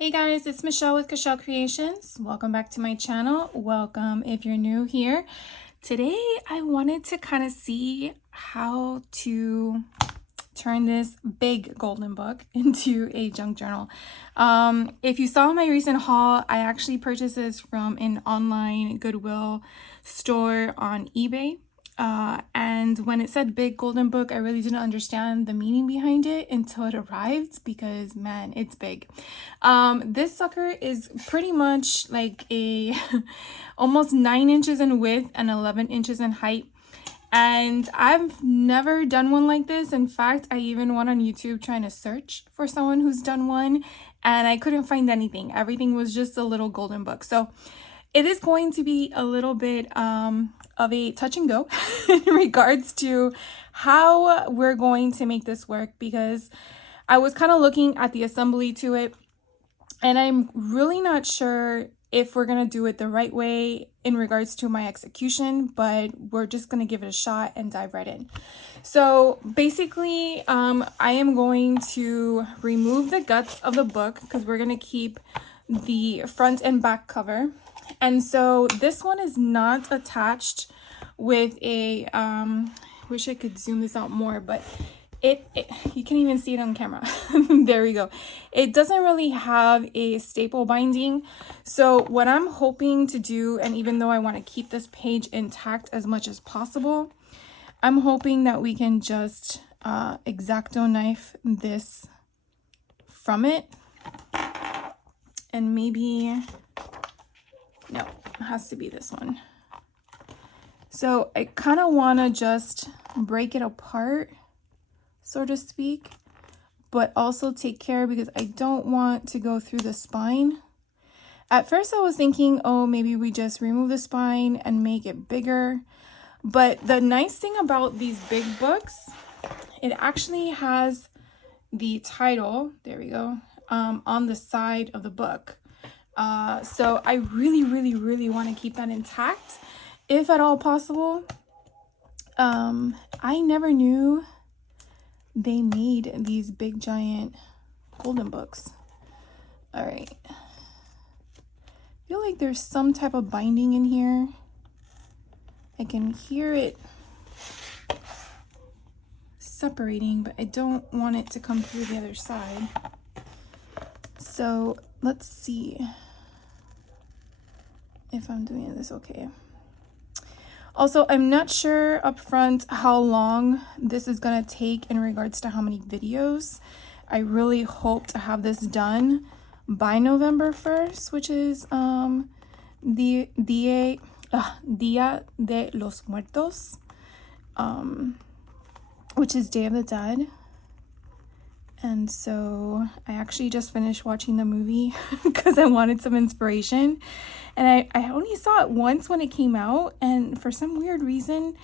Hey guys, it's Michelle with Michelle Creations. Welcome back to my channel. Welcome if you're new here. Today I wanted to kind of see how to turn this big golden book into a junk journal. If you saw my recent haul, I actually purchased this from an online Goodwill store on eBay. And when it said big golden book, I really didn't understand the meaning behind it until it arrived because man, it's big. This sucker is pretty much like a almost 9 inches in width and 11 inches in height. And I've never done one like this. In fact, I even went on YouTube trying to search for someone who's done one and I couldn't find anything. Everything was just a little golden book. So it is going to be a little bit of a touch and go in regards to how we're going to make this work, because I was kind of looking at the assembly to it and I'm really not sure if we're going to do it the right way in regards to my execution, but we're just going to give it a shot and dive right in. So basically, I am going to remove the guts of the book because we're going to keep the front and back cover. And so this one is not attached with a, wish I could zoom this out more, but it you can't even see it on camera. There we go. It doesn't really have a staple binding. So what I'm hoping to do, and even though I want to keep this page intact as much as possible, I'm hoping that we can just X-Acto knife this from it. And maybe, no, it has to be this one. So I kind of want to just break it apart, so to speak, but also take care because I don't want to go through the spine. At first I was thinking, oh, maybe we just remove the spine and make it bigger. But the nice thing about these big books, it actually has the title, there we go, on the side of the book. So I really want to keep that intact if at all possible. I never knew they made these big giant golden books. All right, I feel like there's some type of binding in here. I can hear it separating, but I don't want it to come through the other side. So let's see if I'm doing this okay. Also, I'm not sure up front how long this is gonna take in regards to how many videos. I really hope to have this done by November 1st, which is Dia de los Muertos, which is Day of the Dead. And so I actually just finished watching the movie because I wanted some inspiration. And I only saw it once when it came out, and for some weird reason,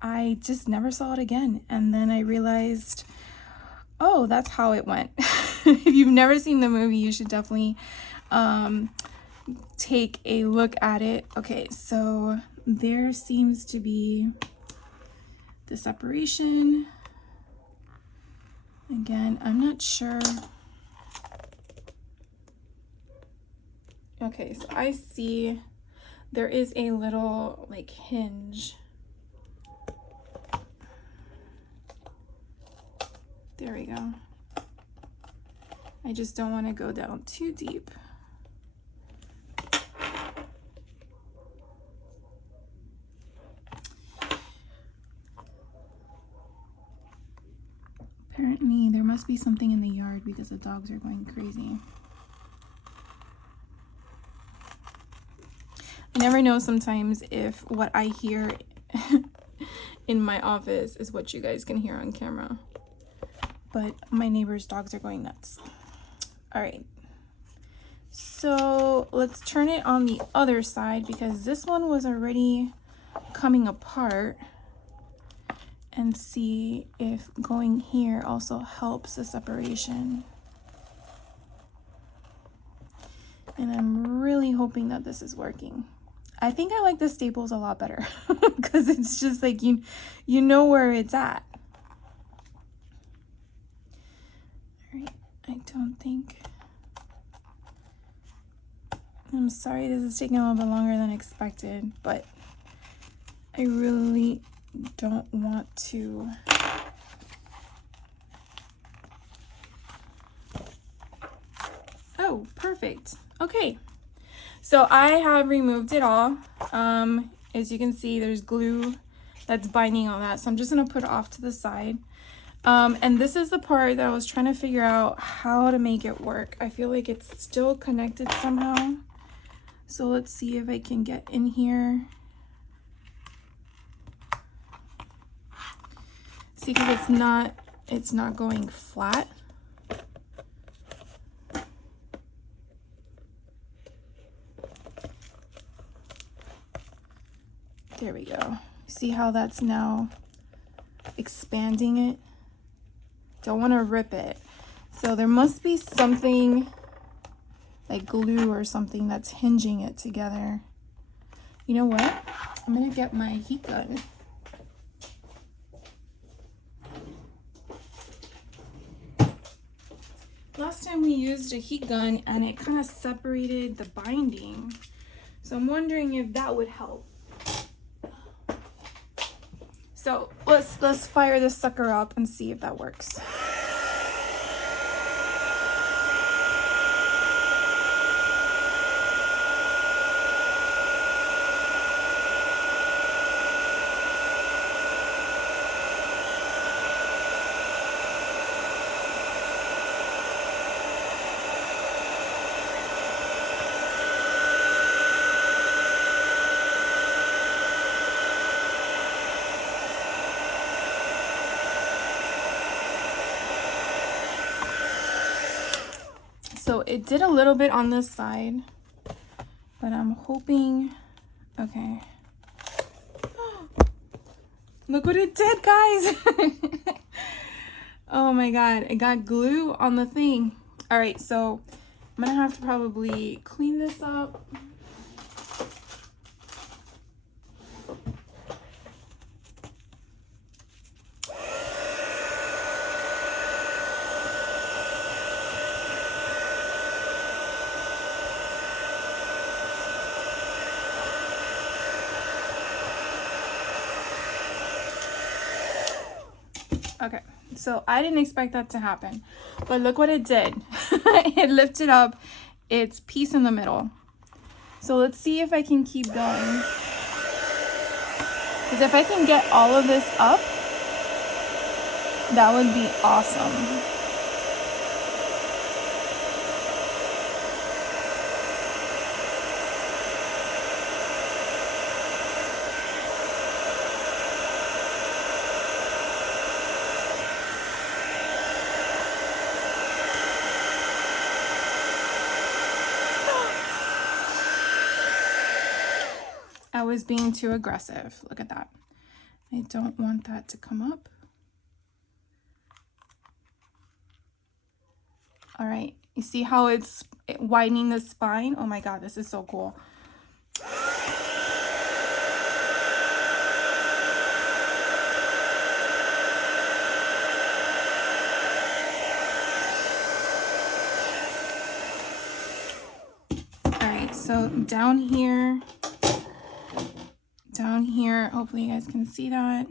I just never saw it again. And then I realized, oh, that's how it went. If you've never seen the movie, you should definitely take a look at it. Okay, so there seems to be the separation. Again, I'm not sure. Okay, so I see there is a little like hinge. There we go. I just don't want to go down too deep. Apparently there must be something in the yard because the dogs are going crazy. I never know sometimes if what I hear in my office is what you guys can hear on camera. But my neighbor's dogs are going nuts. All right. So let's turn it on the other side because this one was already coming apart, and see if going here also helps the separation. And I'm really hoping that this is working. I think I like the staples a lot better because it's just like you know where it's at. All right, I don't think I'm sorry this is taking a little bit longer than expected, but I really don't want to. Oh, perfect. Okay. So I have removed it all. As you can see, there's glue that's binding on that. So I'm just going to put it off to the side. And this is the part that I was trying to figure out how to make it work. I feel like it's still connected somehow. So let's see if I can get in here. See, because it's not going flat. There we go. See how that's now expanding it? Don't want to rip it. So there must be something like glue or something that's hinging it together. You know what? I'm going to get my heat gun. Last time we used a heat gun and it kind of separated the binding. So I'm wondering if that would help. So let's fire this sucker up and see if that works. So it did a little bit on this side, but I'm hoping, okay. Look what it did, guys. Oh my God, it got glue on the thing. All right, so I'm gonna have to probably clean this up. Okay, so I didn't expect that to happen, but look what it did. It lifted up its piece in the middle. So let's see if I can keep going. Because if I can get all of this up, that would be awesome. I was being too aggressive. Look at that. I don't want that to come up. All right, you see how it's widening the spine? Oh my God, this is so cool. All right, so down here, hopefully you guys can see that.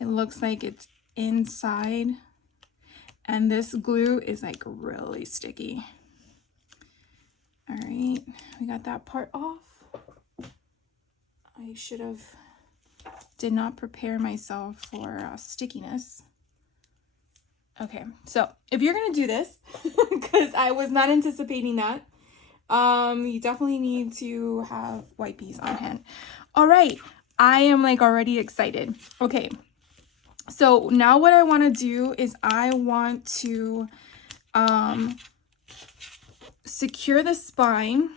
It looks like it's inside. And this glue is like really sticky. All right, we got that part off. I did not prepare myself for stickiness. Okay, so if you're gonna do this, because I was not anticipating that, you definitely need to have white peas on hand. All right, I am like already excited. Okay. So now what I want to do is I want to secure the spine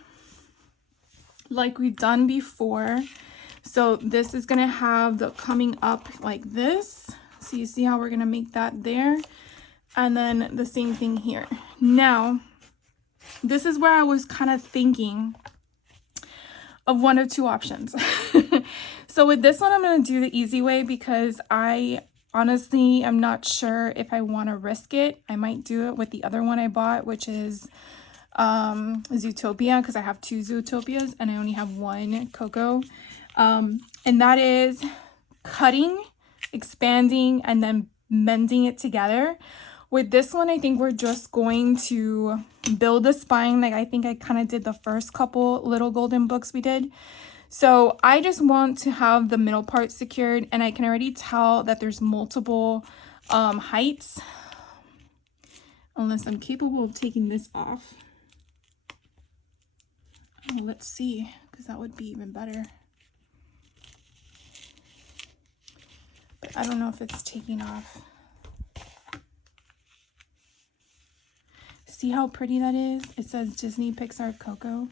like we've done before. So this is going to have the coming up like this. So you see how we're going to make that there. And then the same thing here. Now, this is where I was kind of thinking of one of two options. So with this one, I'm going to do the easy way because honestly, I'm not sure if I want to risk it. I might do it with the other one I bought, which is Zootopia, because I have 2 Zootopias and I only have 1 Coco. And that is cutting, expanding, and then mending it together. With this one, I think we're just going to build a spine, like I think I kind of did the first couple little golden books we did. So I just want to have the middle part secured, and I can already tell that there's multiple heights, unless I'm capable of taking this off. Oh, let's see, because that would be even better. But I don't know if it's taking off. See how pretty that is? It says Disney Pixar Coco.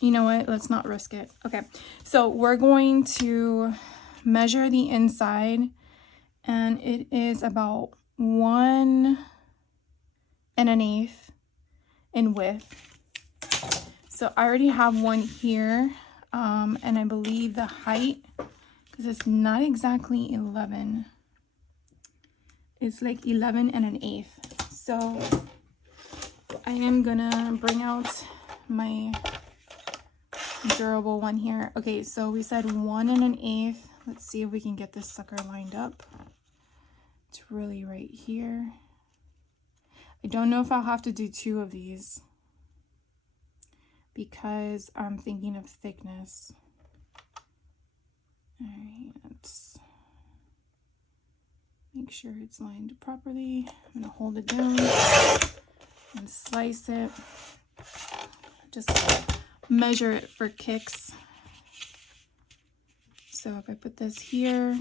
You know what? Let's not risk it. Okay, so we're going to measure the inside, and it is about 1 1/8 in width. So I already have one here, and I believe the height, because it's not exactly 11. It's like 11 1/8. So I am gonna bring out my durable one here. Okay, so we said 1 1/8. Let's see if we can get this sucker lined up. It's really right here. I don't know if I'll have to do 2 of these because I'm thinking of thickness. All right, let's make sure it's lined properly. I'm gonna hold it down and slice it. Just measure it for kicks. So if I put this here,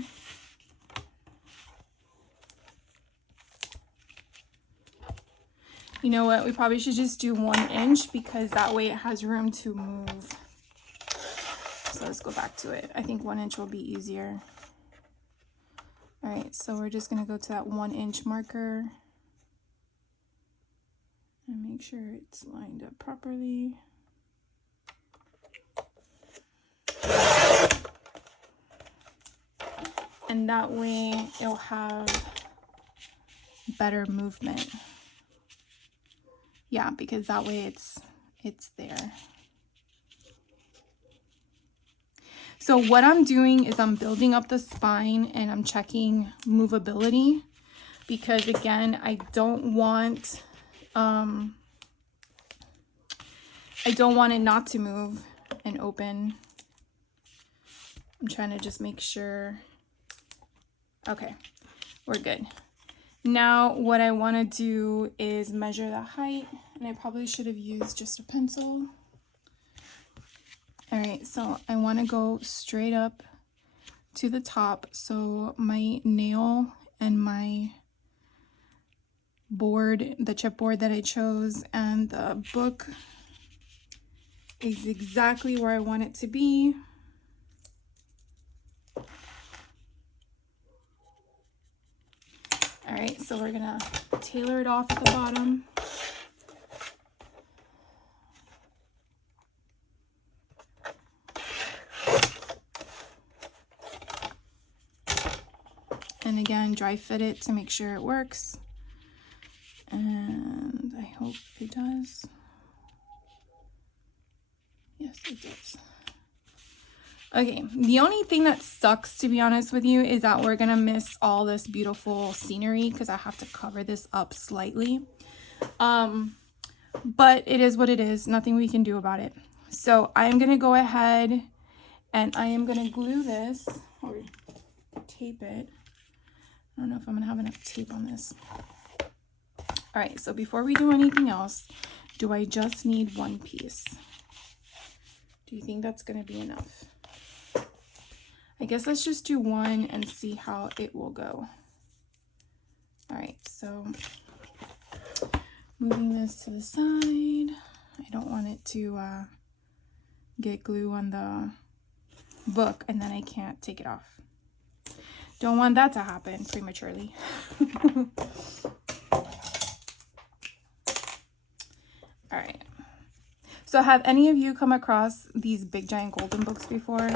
you know what, we probably should just do 1 inch because that way it has room to move. So let's go back to it. I think 1 inch will be easier. All right, so we're just gonna go to that 1 inch marker and make sure it's lined up properly. And that way it'll have better movement. Yeah, because that way it's there. So what I'm doing is I'm building up the spine and I'm checking movability, because again, I don't want it not to move and open. I'm trying to just make sure. Okay, we're good. Now what I want to do is measure the height, and I probably should have used just a pencil. All right, so I want to go straight up to the top. So my nail and my board, the chipboard that I chose, and the book is exactly where I want it to be. All right, so we're gonna tailor it off at the bottom. And again, dry fit it to make sure it works. And I hope it does. Yes, it does. Okay, the only thing that sucks, to be honest with you, is that we're gonna miss all this beautiful scenery because I have to cover this up slightly. But it is what it is, nothing we can do about it. So I'm gonna go ahead and I am gonna glue this or tape it. I don't know if I'm gonna have enough tape on this. All right, so before we do anything else, do I just need 1 piece? Do you think that's gonna be enough? I guess let's just do 1 and see how it will go. All right, so moving this to the side. I don't want it to get glue on the book and then I can't take it off. Don't want that to happen prematurely. All right. So have any of you come across these big giant golden books before?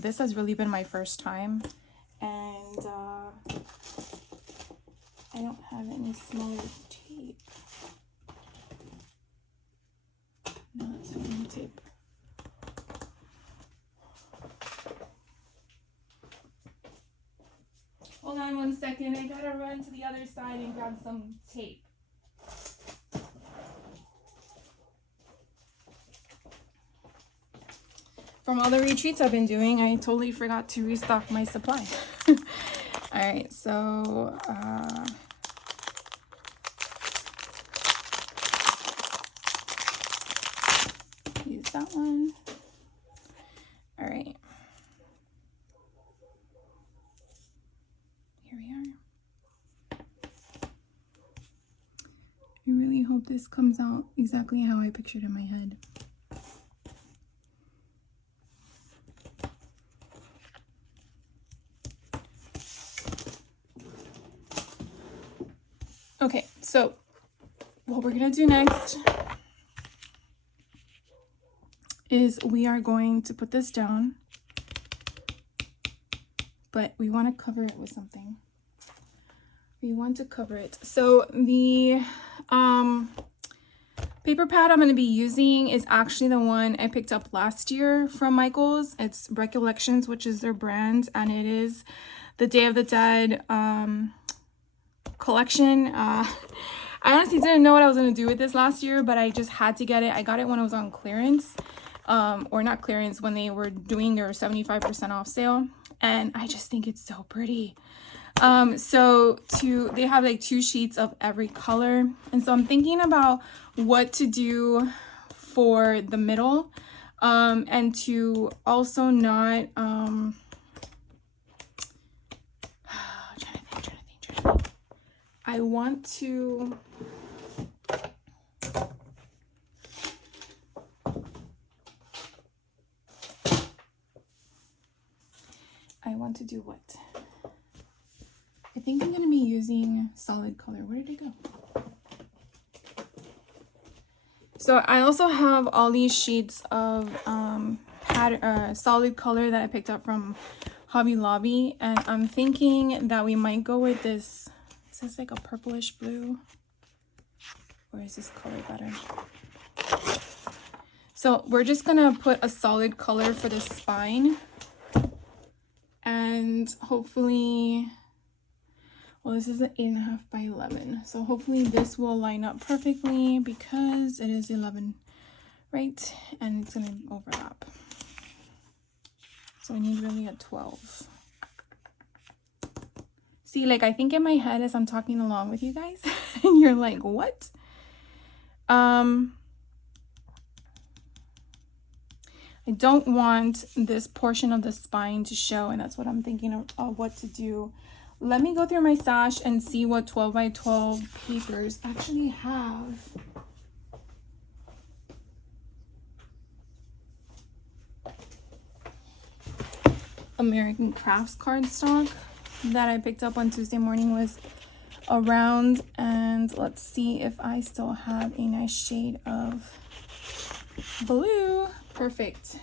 This has really been my first time, and I don't have any smaller tape. No, that's not tape. Hold on 1 second. I gotta run to the other side and grab some tape. From all the retreats I've been doing, I totally forgot to restock my supply. All right, so use that one. All right. Here we are. I really hope this comes out exactly how I pictured in my head. Okay, so what we're gonna do next is we are going to put this down, but we want to cover it with something. We want to cover it. So the paper pad I'm going to be using is actually the one I picked up last year from Michael's. It's Recollections, which is their brand, and it is the Day of the Dead collection. I honestly didn't know what I was going to do with this last year, but I just had to get it. I got it when it was on clearance, or not clearance, when they were doing their 75% off sale, and I just think it's so pretty. So they have like 2 sheets of every color, and so I'm thinking about what to do for the middle, and to also not trying to think. I want to do what? I think I'm going to be using solid color. Where did it go? So I also have all these sheets of solid color that I picked up from Hobby Lobby, and I'm thinking that we might go with this. Is this like a purplish blue, or is this color better? So we're just gonna put a solid color for the spine, and hopefully, well, this is an 8.5 by 11, so hopefully this will line up perfectly because it is 11, right? And it's gonna overlap. So we need really a 12. See, like, I think in my head as I'm talking along with you guys, and you're like, what? I don't want this portion of the spine to show, and that's what I'm thinking of what to do. Let me go through my stash and see what 12 by 12 papers actually have. American Crafts cardstock that I picked up on Tuesday morning was around, and let's see if I still have a nice shade of blue. Perfect.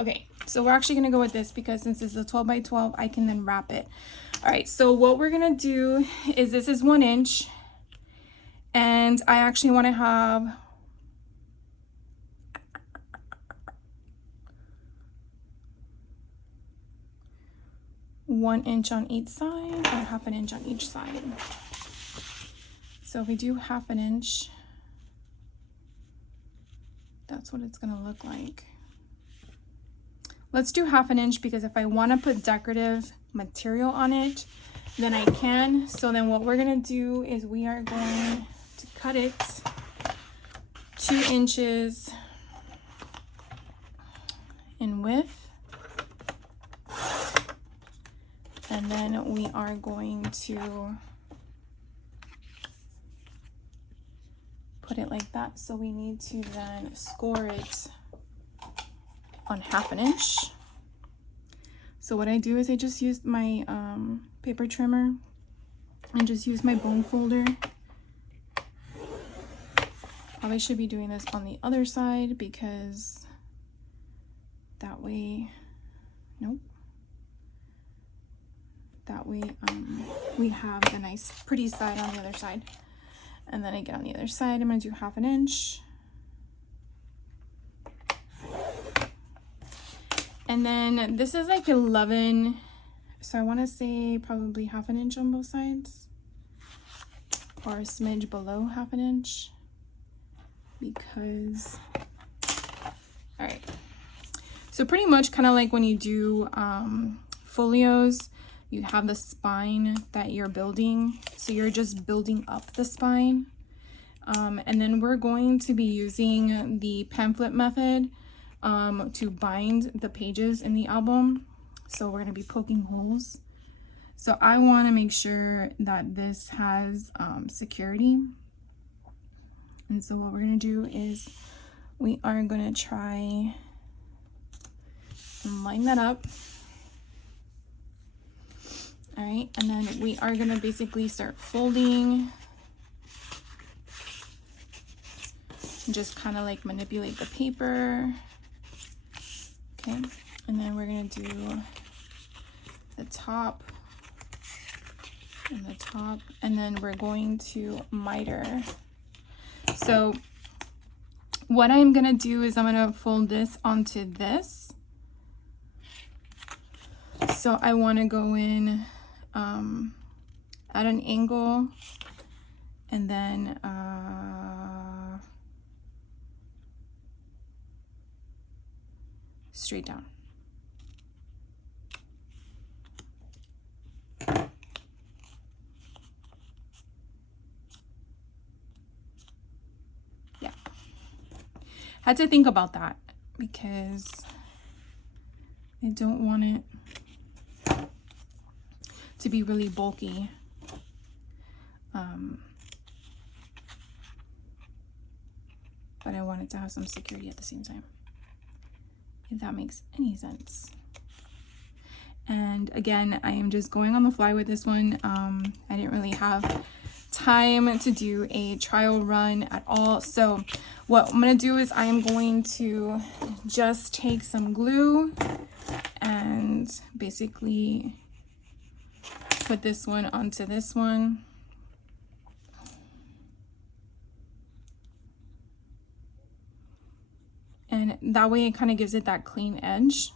Okay, so we're actually gonna go with this because since it's a 12 by 12, I can then wrap it. All right, so what we're gonna do is, this is 1 inch, and I actually want to have one inch on each side, or half an inch on each side. So if we do half an inch, that's what it's gonna look like. Let's do half an inch because if I want to put decorative material on it, then I can. So then what we're gonna do is we are going to cut it 2 inches in width, and then we are going to put it like that. So we need to then score it on half an inch. So what I do is I just use my paper trimmer and just use my bone folder. Probably should be doing this on the other side because that way, nope. That way we have the nice pretty side on the other side. And then again on the other side, I'm going to do 1/2 inch. And then this is like 11, so I want to say probably 1/2 inch on both sides, or a smidge below 1/2 inch, because, all right. So pretty much kind of like when you do folios, you have the spine that you're building. So you're just building up the spine. And then we're going to be using the pamphlet method to bind the pages in the album. So we're going to be poking holes. So I want to make sure that this has security. And so what we're going to do is we are going to try and line that up. All right, and then we are going to basically start folding. Just kind of like manipulate the paper. Okay, and then we're going to do the top and the top, and then we're going to miter. So what I'm going to do is I'm going to fold this onto this. So I want to go in at an angle, and then straight down. Yeah. Had to think about that because I don't want it to be really bulky. But I want it to have some security at the same time, if that makes any sense. And again, I am just going on the fly with this one. I didn't really have time to do a trial run at all. So what I'm going to do is I am going to just take some glue and basically put this one onto this one. And that way it kind of gives it that clean edge.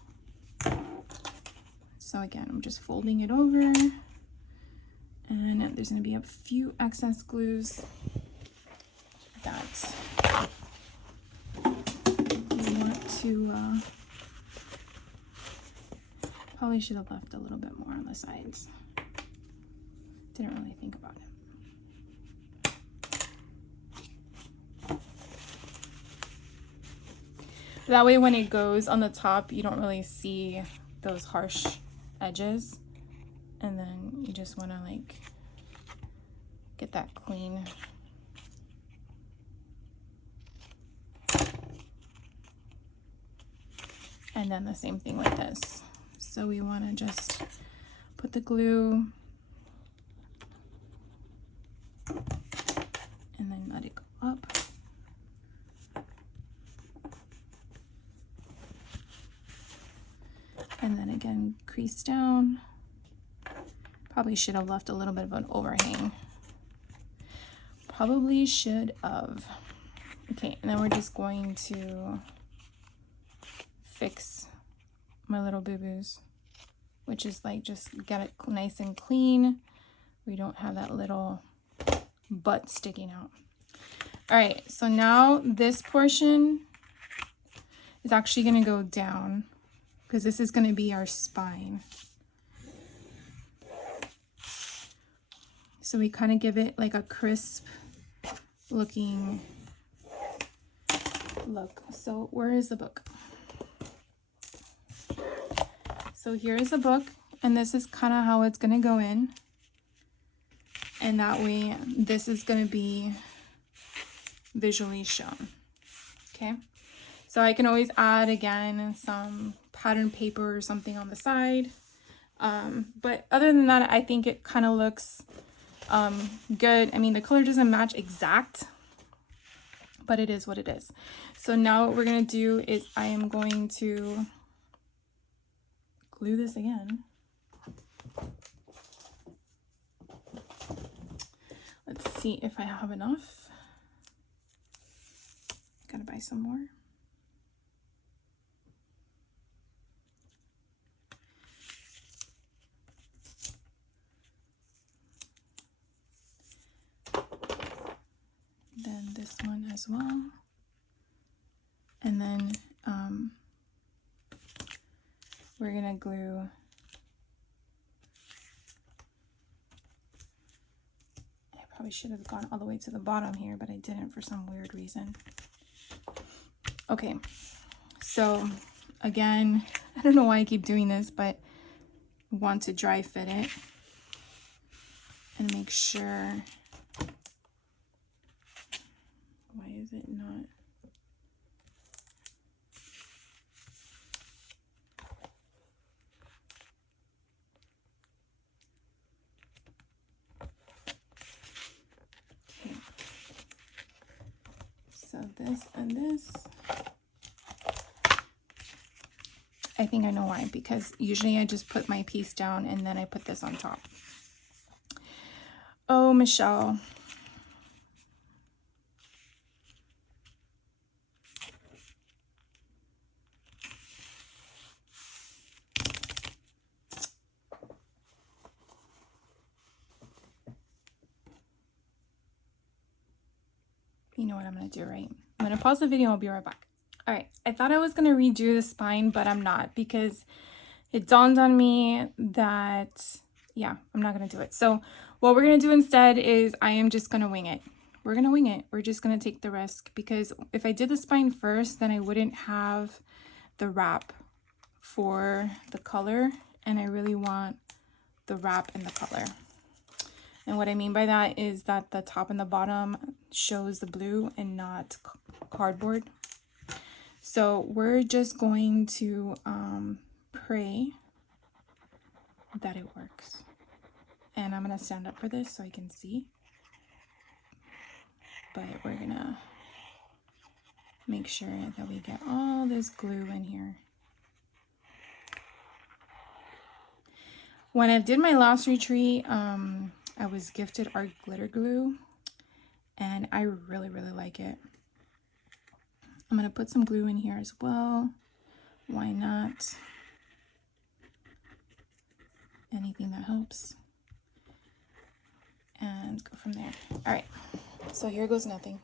So again, I'm just folding it over, and there's going to be a few excess glues that we want to, probably should have left a little bit more on the sides. Didn't really think about it. That way when it goes on the top, you don't really see those harsh edges. And then you just want to like get that clean. And then the same thing with this. So we want to just put the glue and then let it go up. And then again, crease down. Probably should have left a little bit of an overhang. Probably should have. Okay, and then we're just going to fix my little boo-boos, which is like just get it nice and clean. We don't have that little butt sticking out. All right, so now this portion is actually going to go down, because this is going to be our spine. So we kind of give it like a crisp looking look. So where is the book? So here's the book, and this is kind of how it's going to go in. And that way this is going to be visually shown. Okay. So I can always add again some pattern paper or something on the side. But other than that, I think it kind of looks good. I mean, the color doesn't match exact, but it is what it is. So now what we're going to do is I am going to glue this again. see if I have enough. Gotta buy some more. Then this one as well. And then we're gonna glue I should have gone all the way to the bottom here, but I didn't for some weird reason. Okay, so again, I don't know why I keep doing this, but I want to dry fit it and make sure. Why is it not? So this and this, I think I know why, because usually I just put my piece down and then I put this on top. Oh, Michelle. You know what I'm going to do, right? I'm going to pause the video. I'll be right back. All right. I thought I was going to redo the spine, but I'm not, because it dawned on me that, yeah, I'm not going to do it. So what we're going to do instead is I am just going to wing it. We're going to wing it. We're just going to take the risk, because if I did the spine first, then I wouldn't have the wrap for the color. And I really want the wrap and the color. And what I mean by that is that the top and the bottom shows the blue and not cardboard. So we're just going to pray that it works. And I'm going to stand up for this so I can see. But we're going to make sure that we get all this glue in here. When I did my last retreat, I was gifted art glitter glue, and I really, really like it. I'm going to put some glue in here as well. Why not? Anything that helps. And go from there. All right, so here goes nothing.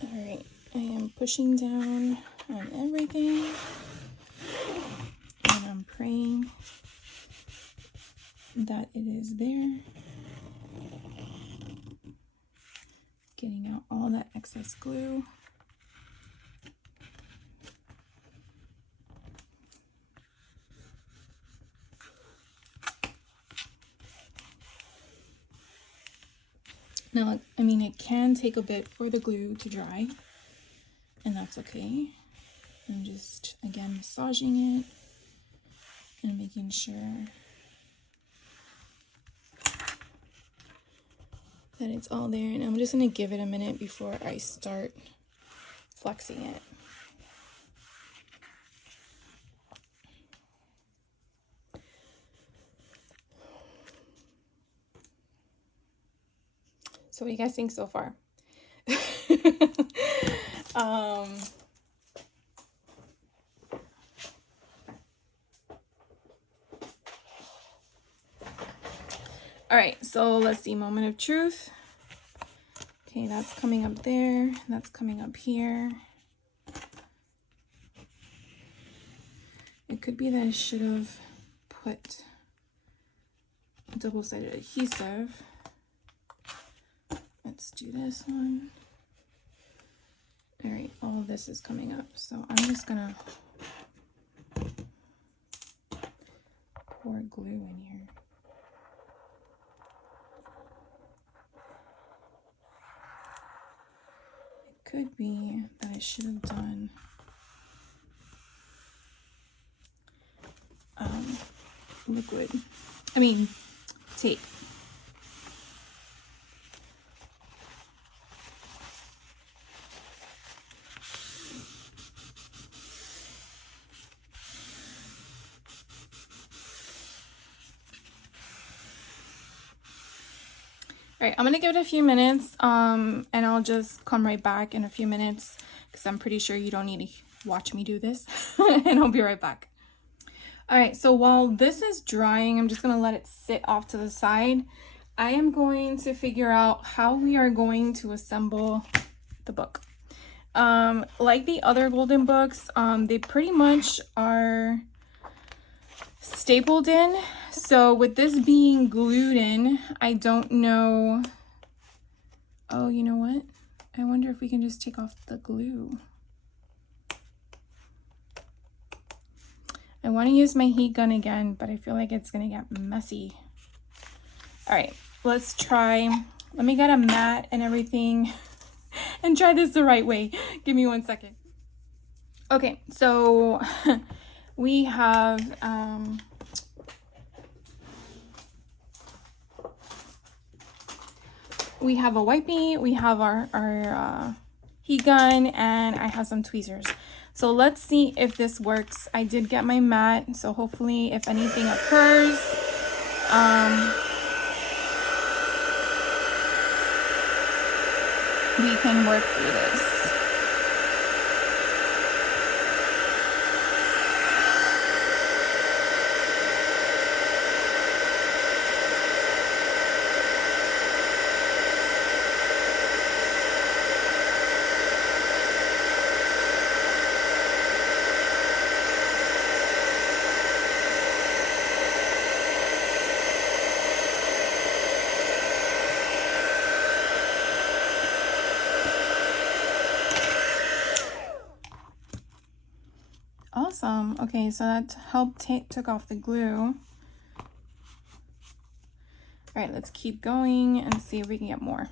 All right, I am pushing down on everything, and I'm praying that it is there. Getting out all that excess glue. Now, I mean, it can take a bit for the glue to dry, and that's okay. I'm just, again, massaging it and making sure that it's all there. And I'm just going to give it a minute before I start flexing it. So what do you guys think so far? All right, so let's see, moment of truth. Okay, that's coming up there. That's coming up here. It could be that I should have put double-sided adhesive. Let's do this one. All right, all of this is coming up. So I'm just gonna pour glue in here. It could be that I should have done tape. All right, I'm gonna give it a few minutes, and I'll just come right back in a few minutes because I'm pretty sure you don't need to watch me do this. And I'll be right back. All right, so while this is drying, I'm just gonna let it sit off to the side. I am going to figure out how we are going to assemble the book. Like the other golden books, they pretty much are stapled in. So with this being glued in, I don't know. Oh, you know what? I wonder if we can just take off the glue. I want to use my heat gun again, but I feel like it's gonna get messy. All right, let's try. Let me get a mat and everything and try this the right way. Give me 1 second. Okay, so we have a wipey, we have our heat gun, and I have some tweezers. So let's see if this works. I did get my mat, so hopefully if anything occurs, we can work through this. Awesome. Okay, so that helped took off the glue. All right, let's keep going and see if we can get more.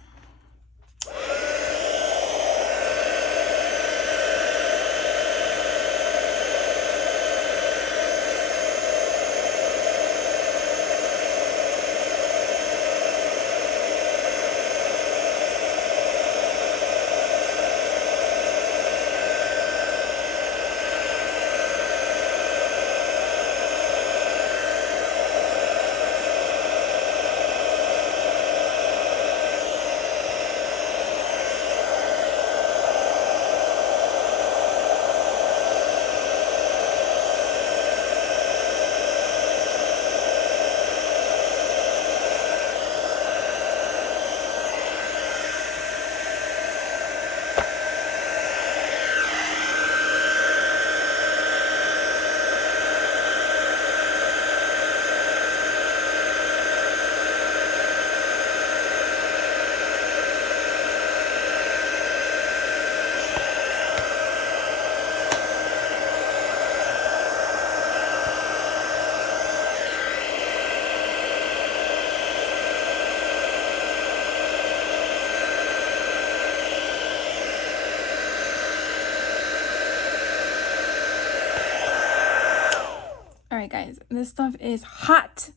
All right, guys, this stuff is hot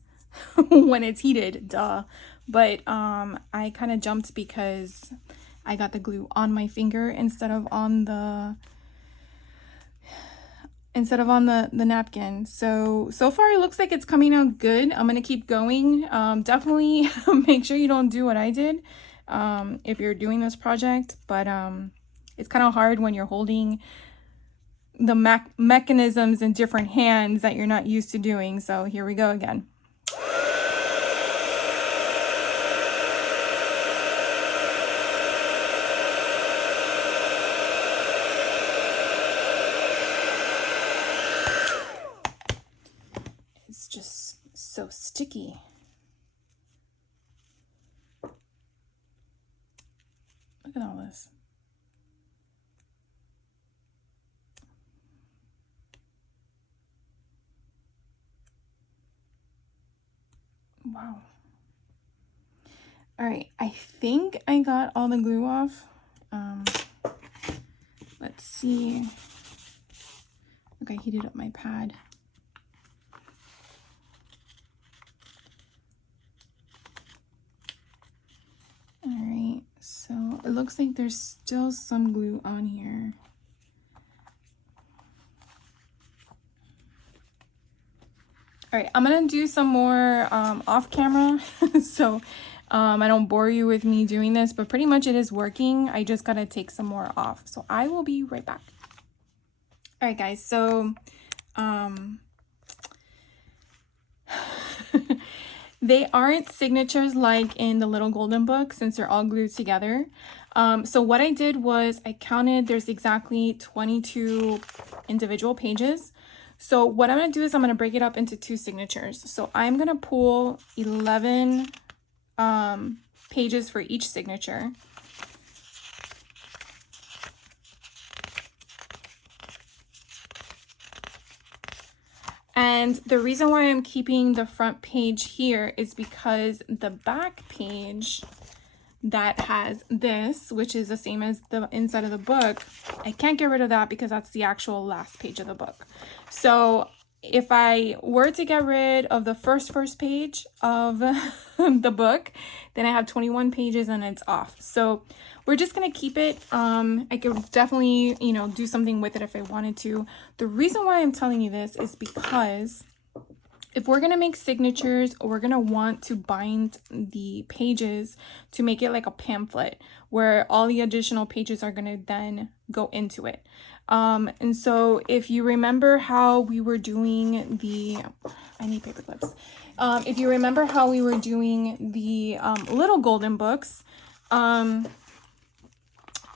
when it's heated, duh. But I kind of jumped because I got the glue on my finger instead of on the napkin. So far it looks like it's coming out good. I'm gonna keep going. Definitely make sure you don't do what I did if you're doing this project, but it's kind of hard when you're holding the mechanisms in different hands that you're not used to doing. So here we go again. It's just so sticky. Look at all this. Wow. All right, I think I got all the glue off. Let's see. Look, I heated up my pad. looks like there's still some glue on here. All right, I'm gonna do some more off camera so I don't bore you with me doing this, but pretty much it is working. I just gotta take some more off. So I will be right back. All right, guys, so they aren't signatures like in the little golden book since they're all glued together. So what I did was I counted, there's exactly 22 individual pages. So what I'm going to do is I'm going to break it up into 2 signatures. So I'm going to pull 11 pages for each signature. And the reason why I'm keeping the front page here is because the back page that has this, which is the same as the inside of the book, I can't get rid of that because that's the actual last page of the book. So if I were to get rid of the first page of the book, then I have 21 pages and it's off. So we're just going to keep it. I could definitely, you know, do something with it if I wanted to. The reason why I'm telling you this is because if we're going to make signatures, we're going to want to bind the pages to make it like a pamphlet where all the additional pages are going to then go into it. And so if you remember how we were doing the, I need paper clips. If you remember how we were doing the little golden books,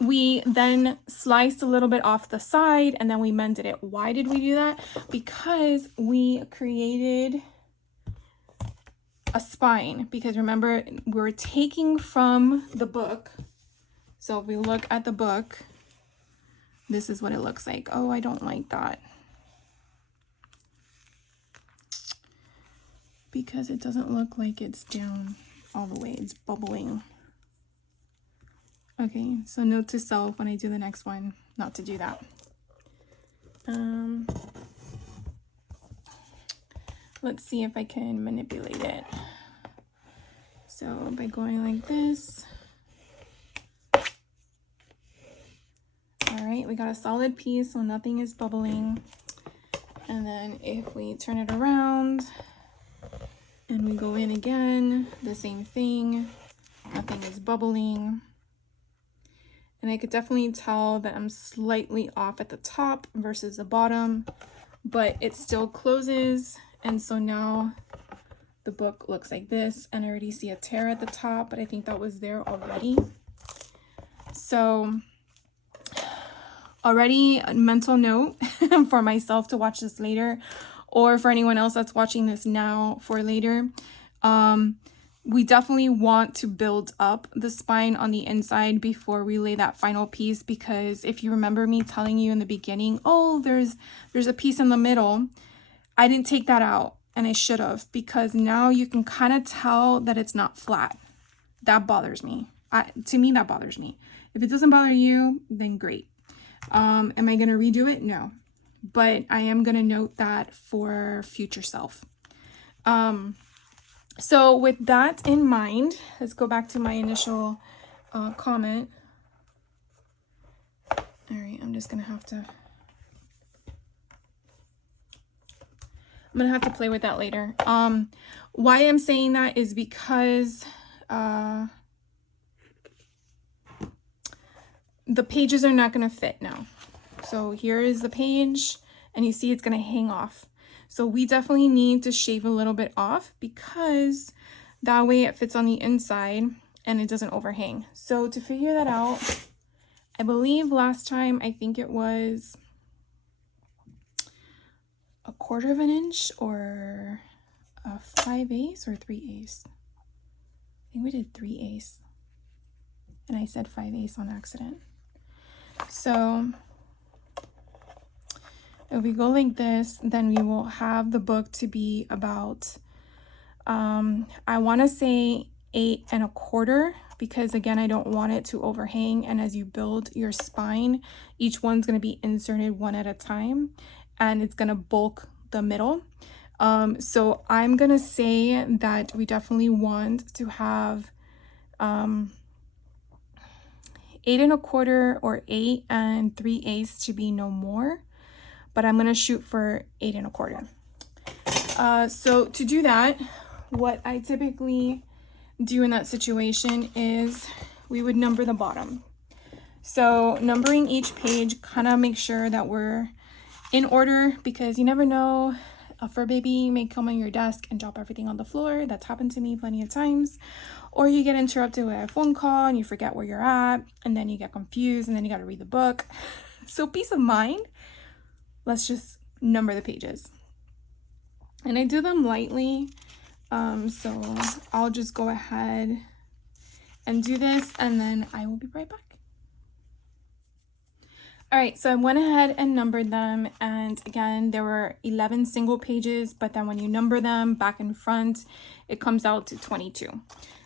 we then sliced a little bit off the side and then we mended it. Why did we do that? Because we created a spine. Because remember, we're taking from the book. So if we look at the book, this is what it looks like. Oh, I don't like that. Because it doesn't look like it's down all the way. It's bubbling. Okay, so note to self when I do the next one, not to do that. Let's see if I can manipulate it. So by going like this. All right, we got a solid piece, so nothing is bubbling. And then if we turn it around and we go in again, the same thing, nothing is bubbling. And I could definitely tell that I'm slightly off at the top versus the bottom, but it still closes. And so now the book looks like this, and I already see a tear at the top, but I think that was there already. So already a mental note for myself to watch this later, or for anyone else that's watching this now for later. We definitely want to build up the spine on the inside before we lay that final piece, because if you remember me telling you in the beginning, oh, there's a piece in the middle, I didn't take that out, and I should have, because now you can kind of tell that it's not flat. That bothers me. To me, that bothers me. If it doesn't bother you, then great. Am I going to redo it? No. But I am going to note that for future self. So with that in mind, let's go back to my initial comment. All right, I'm gonna have to play with that later. Why I'm saying that is because the pages are not gonna fit now. So here is the page, and you see it's gonna hang off. So we definitely need to shave a little bit off, because that way it fits on the inside and it doesn't overhang. So to figure that out, I believe last time, I think it was 1/4 of an inch or a 5/8 or 3/8. I think we did 3/8 and I said 5/8 on accident. So if we go like this, then we will have the book to be about, I want to say 8 1/4, because again, I don't want it to overhang. And as you build your spine, each one's going to be inserted one at a time, and it's going to bulk the middle. So I'm going to say that we definitely want to have 8 1/4 or 8 3/8 to be no more, but I'm gonna shoot for 8 1/4. So to do that, what I typically do in that situation is we would number the bottom. So numbering each page kind of make sure that we're in order, because you never know, a fur baby may come on your desk and drop everything on the floor. That's happened to me plenty of times. Or you get interrupted with a phone call and you forget where you're at, and then you get confused, and then you got to read the book. So peace of mind, let's just number the pages. And I do them lightly, so I'll just go ahead and do this, and then I will be right back. All right, so I went ahead and numbered them, and again, there were 11 single pages, but then when you number them back and front, it comes out to 22.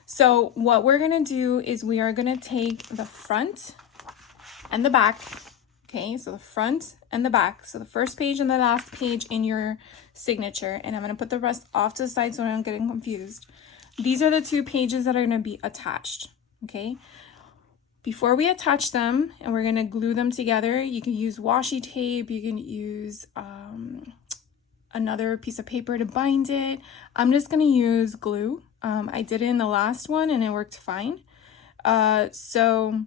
So what we're gonna do is we are gonna take the front and the back, okay? So the front and the back, so the first page and the last page in your signature, and I'm gonna put the rest off to the side so I don't get confused. These are the two pages that are gonna be attached, okay? Before we attach them, and we're gonna glue them together, you can use washi tape, you can use another piece of paper to bind it. I'm just gonna use glue. I did it in the last one and it worked fine. So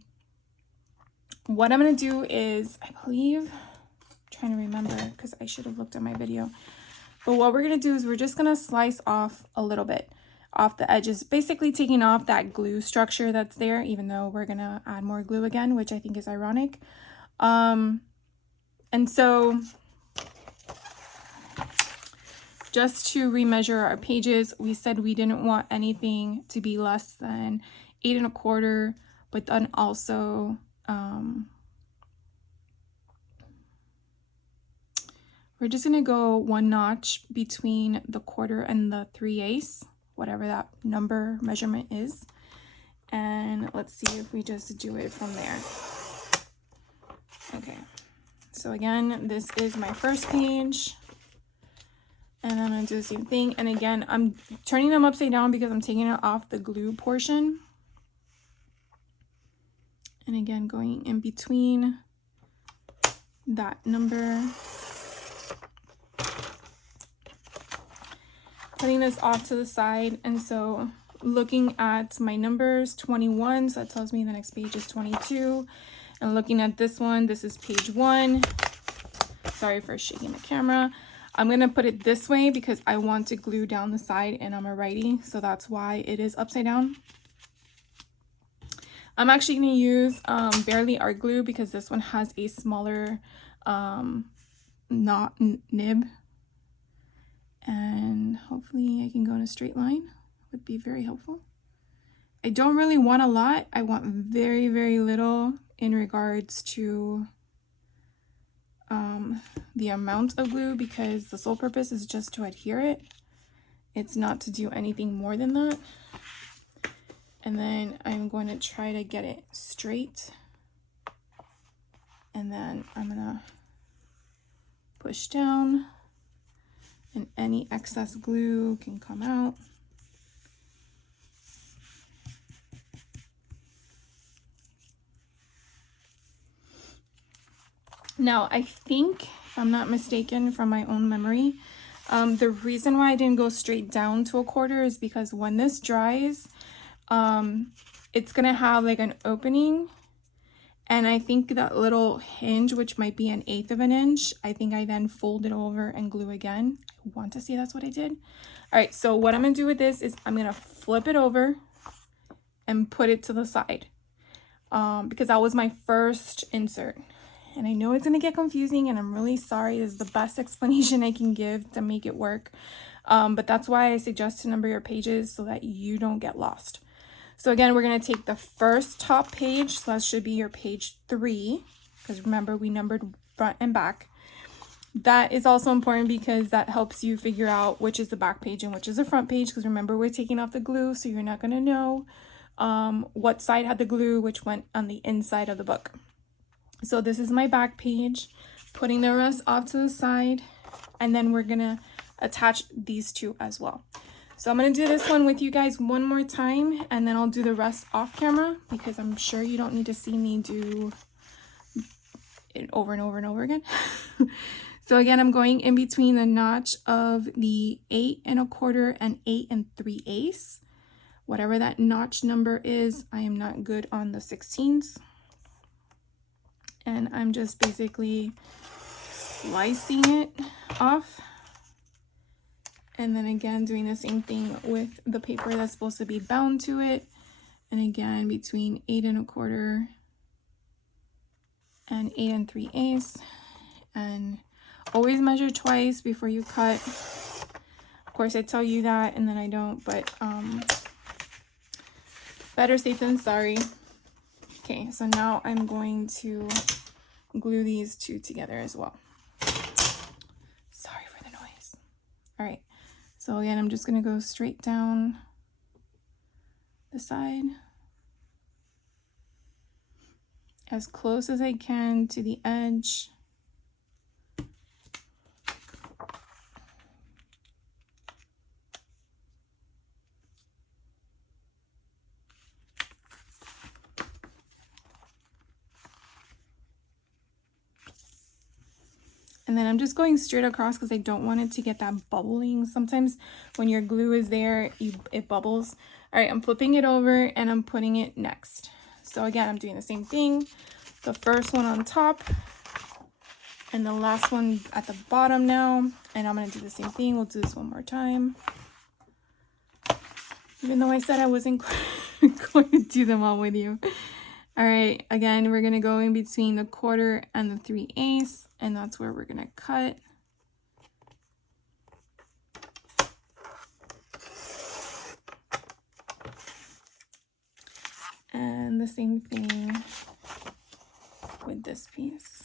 what I'm gonna do is, I believe, I'm trying to remember because I should have looked at my video, but what we're gonna do is we're just gonna slice off a little bit off the edges, basically taking off that glue structure that's there, even though we're gonna add more glue again, which I think is ironic. And so just to remeasure our pages, we said we didn't want anything to be less than 8 1/4, but then also we're just gonna go 1 notch between the 1/4 and the 3/8, whatever that number measurement is. And let's see if we just do it from there. Okay, so again, this is my first page, and I'm gonna do the same thing. And again, I'm turning them upside down because I'm taking it off the glue portion. And again, going in between that number, putting this off to the side. And so looking at my numbers, 21, so that tells me the next page is 22. And looking at this one, this is page 1. Sorry for shaking the camera. I'm gonna put it this way because I want to glue down the side, and I'm a righty, so that's why it is upside down. I'm actually gonna use Barely Art glue because this one has a smaller nib, and hopefully I can go in a straight line. Would be very helpful. I don't really want a lot. I want very, very little in regards to the amount of glue, because the sole purpose is just to adhere it. It's not to do anything more than that. And then I'm going to try to get it straight, and then I'm gonna push down, and any excess glue can come out. Now, I think, if I'm not mistaken from my own memory, the reason why I didn't go straight down to a 1/4 is because when this dries, it's gonna have like an opening, and I think that little hinge, which might be 1/8 of an inch, I think I then fold it over and glue again. I want to say that's what I did. All right, so what I'm gonna do with this is I'm gonna flip it over and put it to the side, because that was my first insert. And I know it's gonna get confusing, and I'm really sorry. This is the best explanation I can give to make it work. But that's why I suggest to number your pages so that you don't get lost. So again, we're gonna take the first top page, so that should be your page 3, because remember we numbered front and back. That is also important because that helps you figure out which is the back page and which is the front page, because remember we're taking off the glue, so you're not gonna know what side had the glue, which went on the inside of the book. So this is my back page, putting the rest off to the side, and then we're gonna attach these two as well. So I'm going to do this one with you guys one more time, and then I'll do the rest off camera because I'm sure you don't need to see me do it over and over and over again. So again, I'm going in between the notch of the 8 1/4 and 8 3/8. Whatever that notch number is, I am not good on the 16ths. And I'm just basically slicing it off. And then again, doing the same thing with the paper that's supposed to be bound to it. And again, between 8 1/4 and 8 3/8. And always measure twice before you cut. Of course, I tell you that and then I don't, but better safe than sorry. Okay, so now I'm going to glue these two together as well. Sorry for the noise. All right, so again, I'm just going to go straight down the side as close as I can to the edge. And then I'm just going straight across because I don't want it to get that bubbling. Sometimes when your glue is there, it bubbles. All right, I'm flipping it over and I'm putting it next. So again, I'm doing the same thing. The first one on top and the last one at the bottom now. And I'm going to do the same thing. We'll do this one more time. Even though I said I wasn't going to do them all with you. All right, again, we're going to go in between the 1/4 and the 3/8, and that's where we're going to cut. And the same thing with this piece.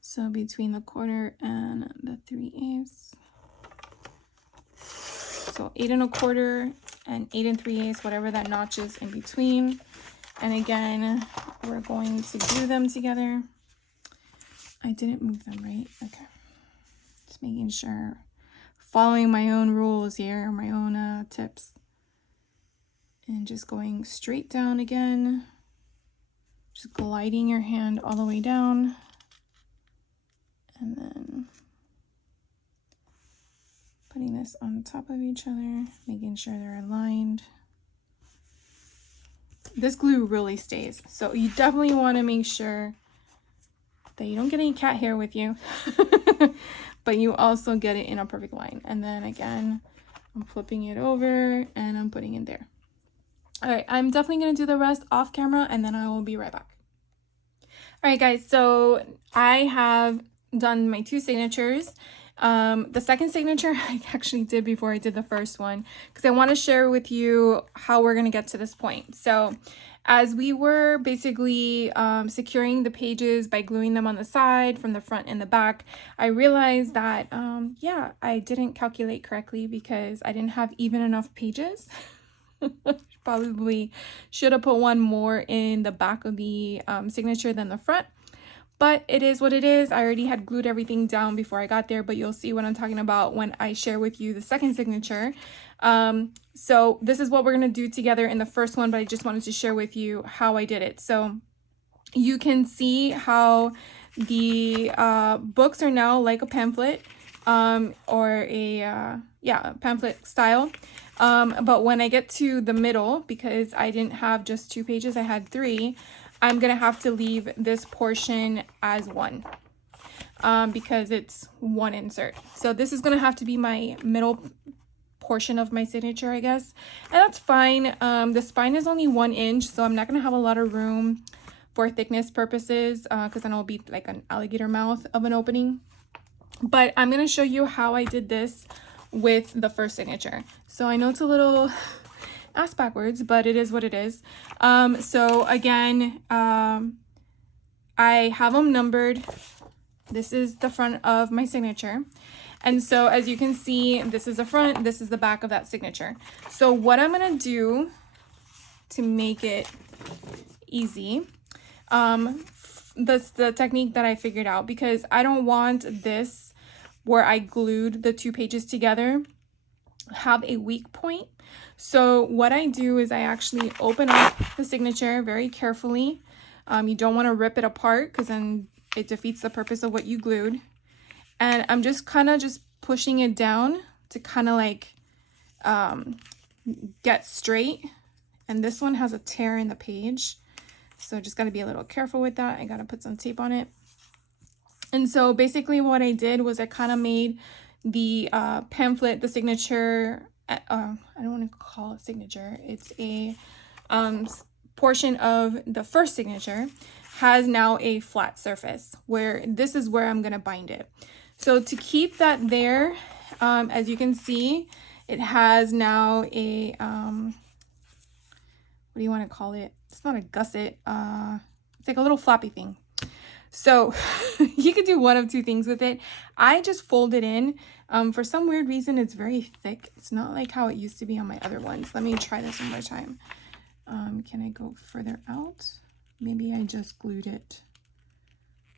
So between the 1/4 and the 3/8. So 8 1/4 and 8 3/8, whatever that notch is in between. And again, we're going to glue them together. I didn't move them, right? Okay. Just making sure. Following my own rules here, my own tips. And just going straight down again. Just gliding your hand all the way down. And then putting this on top of each other, making sure they're aligned. This glue really stays, so you definitely want to make sure that you don't get any cat hair with you, but you also get it in a perfect line. And then again, I'm flipping it over and I'm putting it there. All right, I'm definitely going to do the rest off camera and then I will be right back. All right, guys, so I have done my 2 signatures. The second signature I actually did before I did the first one because I want to share with you how we're going to get to this point. So as we were basically securing the pages by gluing them on the side from the front and the back, I realized that, yeah, I didn't calculate correctly because I didn't have even enough pages. Probably should have put one more in the back of the signature than the front. But it is what it is. I already had glued everything down before I got there, but you'll see what I'm talking about when I share with you the second signature. So this is what we're going to do together in the first one, but I just wanted to share with you how I did it. So you can see how the books are now like a pamphlet or a pamphlet style. But when I get to the middle, because I didn't have just 2 pages, I had 3, I'm going to have to leave this portion as 1 because it's 1 insert. So this is going to have to be my middle portion of my signature, I guess. And that's fine. The spine is only 1 inch, so I'm not going to have a lot of room for thickness purposes because then it'll be like an alligator mouth of an opening. But I'm going to show you how I did this with the first signature. So I know it's a little ass backwards, but it is what it is. So again, I have them numbered. This is the front of my signature. And so as you can see, this is the front, this is the back of that signature. So what I'm going to do to make it easy, that's the technique that I figured out, because I don't want this where I glued the 2 pages together have a weak point. So what I do is I actually open up the signature very carefully. You don't want to rip it apart because then it defeats the purpose of what you glued. And I'm just kind of just pushing it down to kind of like get straight. And this one has a tear in the page, so just got to be a little careful with that. I got to put some tape on it. And so basically what I did was I kind of made the pamphlet, the signature, I don't want to call it signature, it's a portion of the first signature has now a flat surface where this is where I'm going to bind it. So to keep that there, as you can see, it has now a, what do you want to call it? It's not a gusset. It's like a little floppy thing. So you could do one of two things with it. I just fold it in. For some weird reason, it's very thick. It's not like how it used to be on my other ones. Let me try this one more time. Can I go further out? Maybe I just glued it.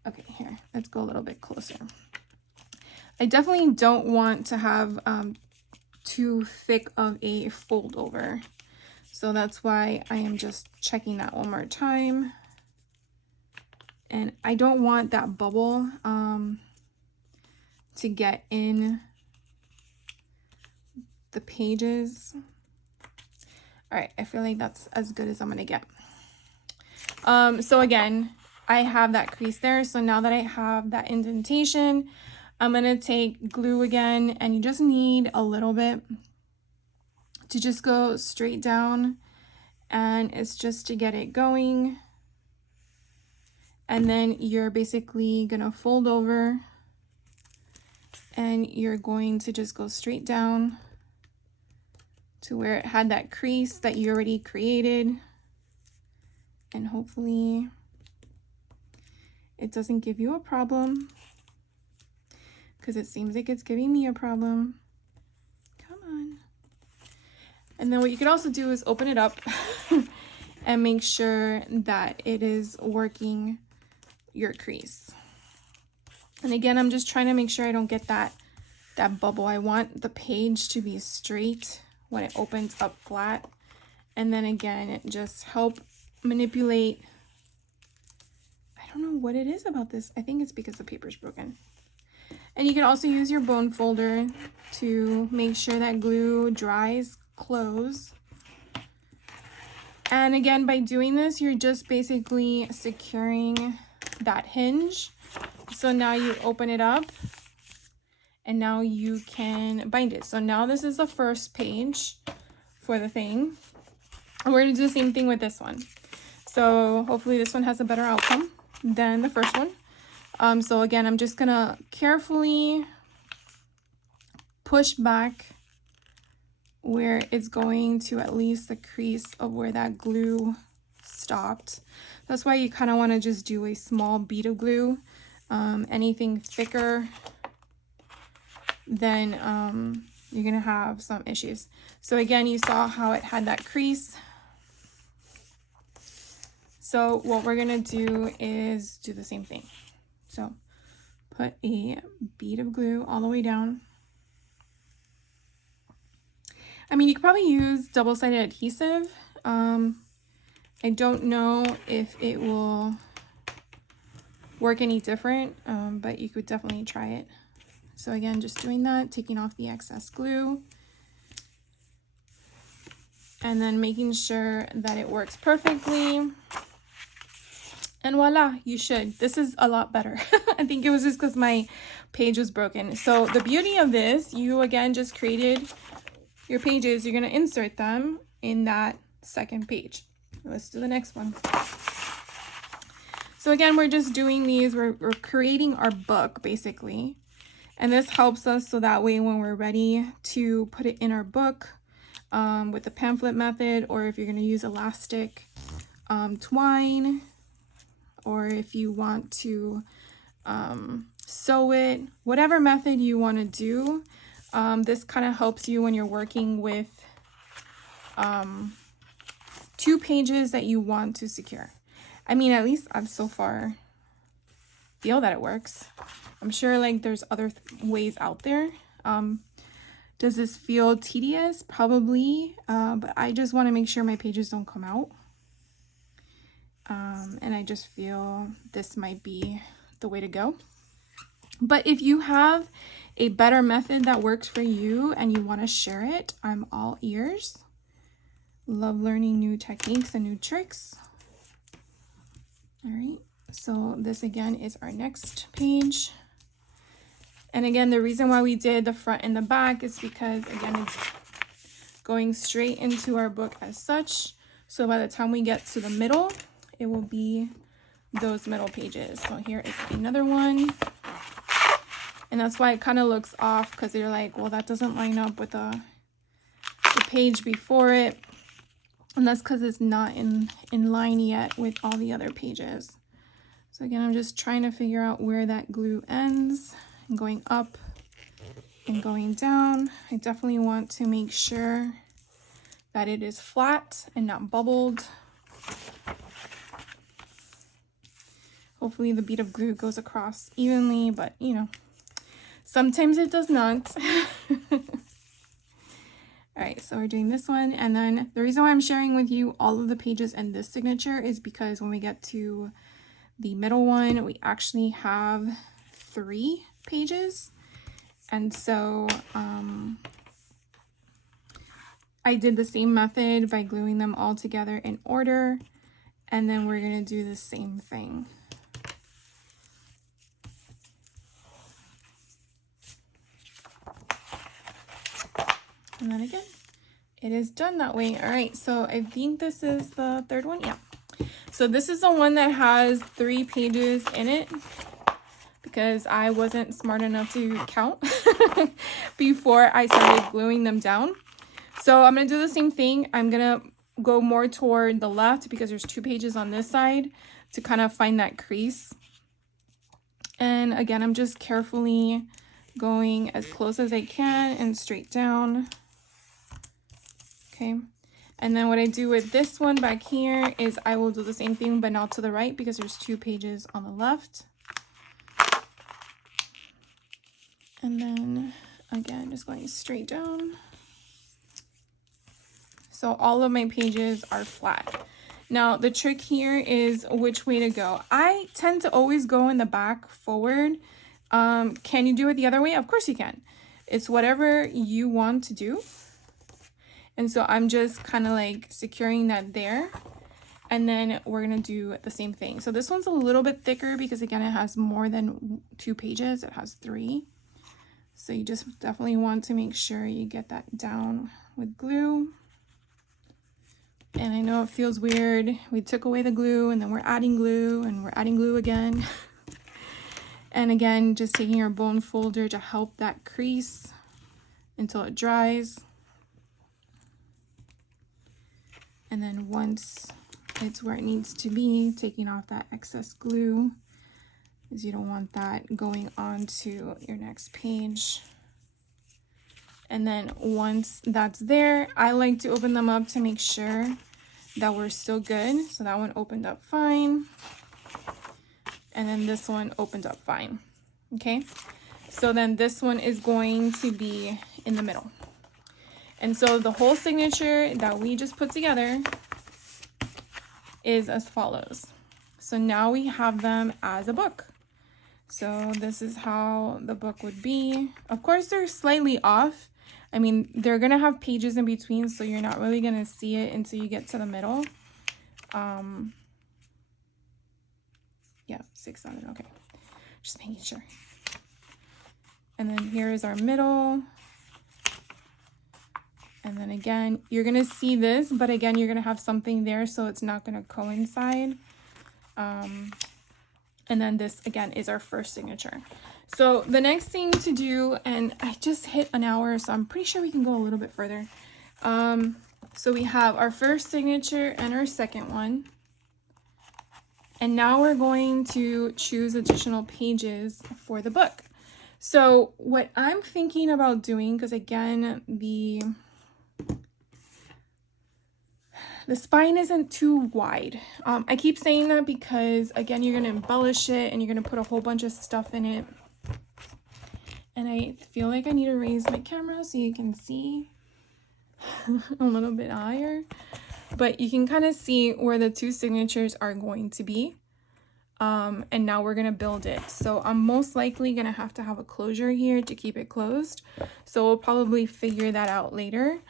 Okay, here, let's go a little bit closer. I definitely don't want to have too thick of a fold over. So that's why I am just checking that one more time. And I don't want that bubble to get in the pages. All right, I feel like that's as good as I'm gonna get. So again, I have that crease there. So now that I have that indentation, I'm gonna take glue again, and you just need a little bit to just go straight down, and it's just to get it going. And then you're basically gonna fold over and you're going to just go straight down to where it had that crease that you already created. And hopefully it doesn't give you a problem, because it seems like it's giving me a problem. Come on. And then what you could also do is open it up and make sure that it is working your crease. And again, I'm just trying to make sure I don't get that bubble. I want the page to be straight when it opens up flat. And then again, it just help manipulate. I don't know what it is about this. I think it's because the paper's broken. And you can also use your bone folder to make sure that glue dries close. And again, by doing this, you're just basically securing that hinge. So now you open it up and now you can bind it. So now this is the first page for the thing. And we're gonna do the same thing with this one. So hopefully this one has a better outcome than the first one. So again, I'm just gonna carefully push back where it's going to at least the crease of where that glue stopped. That's why you kind of want to just do a small bead of glue. Anything thicker, then you're gonna have some issues. So again, you saw how it had that crease. So what we're gonna do is do the same thing. So put a bead of glue all the way down. I mean, you could probably use double-sided adhesive. I don't know if it will work any different, but you could definitely try it. So again, just doing that, taking off the excess glue, and then making sure that it works perfectly. And voila, you should. This is a lot better. I think it was just because my page was broken. So the beauty of this, you again just created your pages. You're going to insert them in that second page. Let's do the next one. So again, we're just doing these. We're creating our book basically. And this helps us so that way when we're ready to put it in our book with the pamphlet method, or if you're going to use elastic twine, or if you want to sew it, whatever method you want to do, this kind of helps you when you're working with 2 pages that you want to secure. I mean, at least I've so far feel that it works. I'm sure like there's other ways out there. Does this feel tedious? Probably, but I just want to make sure my pages don't come out. And I just feel this might be the way to go. But if you have a better method that works for you and you want to share it, I'm all ears. Love learning new techniques and new tricks. All right, so this again is our next page. And again, the reason why we did the front and the back is because, again, it's going straight into our book as such. So by the time we get to the middle, it will be those middle pages. So here is another one. And that's why it kind of looks off, because you're like, well, that doesn't line up with the page before it. And that's because it's not in line yet with all the other pages. So again, I'm just trying to figure out where that glue ends, and going up and going down. I definitely want to make sure that it is flat and not bubbled. Hopefully the bead of glue goes across evenly, but you know, sometimes it does not. All right, so we're doing this one. And then the reason why I'm sharing with you all of the pages and this signature is because when we get to the middle one, we actually have 3 pages. And so I did the same method by gluing them all together in order. And then we're gonna do the same thing. And then again, it is done that way. All right, so I think this is the 3rd one. Yeah. So this is the one that has 3 pages in it, because I wasn't smart enough to count before I started gluing them down. So I'm going to do the same thing. I'm going to go more toward the left because there's 2 pages on this side to kind of find that crease. And again, I'm just carefully going as close as I can and straight down. Okay, and then what I do with this one back here is I will do the same thing, but now to the right, because there's 2 pages on the left. And then again, just going straight down. So all of my pages are flat. Now the trick here is which way to go. I tend to always go in the back forward. Can you do it the other way? Of course you can. It's whatever you want to do. And so I'm just kind of like securing that there. And then we're going to do the same thing. So this one's a little bit thicker because, again, it has more than 2 pages. It has 3. So you just definitely want to make sure you get that down with glue. And I know it feels weird. We took away the glue and then we're adding glue and we're adding glue again. And again, just taking our bone folder to help that crease until it dries. And then once it's where it needs to be, taking off that excess glue, because you don't want that going on to your next page. And then once that's there, I like to open them up to make sure that we're still good. So that one opened up fine. And then this one opened up fine. Okay, so then this one is going to be in the middle. And so the whole signature that we just put together is as follows. So now we have them as a book. So this is how the book would be. Of course, they're slightly off. I mean, they're going to have pages in between, so you're not really going to see it until you get to the middle. Yeah, 6, 7, okay. Just making sure. And then here is our middle. And then again, you're going to see this, but again, you're going to have something there, so it's not going to coincide. And then this, again, is our first signature. So the next thing to do, and I just hit an hour, so I'm pretty sure we can go a little bit further. So we have our first signature and our second one. And now we're going to choose additional pages for the book. So what I'm thinking about doing, because again, the spine isn't too wide. I keep saying that because, again, you're going to embellish it and you're going to put a whole bunch of stuff in it. And I feel like I need to raise my camera so you can see a little bit higher. But you can kind of see where the two signatures are going to be. And now we're going to build it. So I'm most likely going to have a closure here to keep it closed. So we'll probably figure that out later.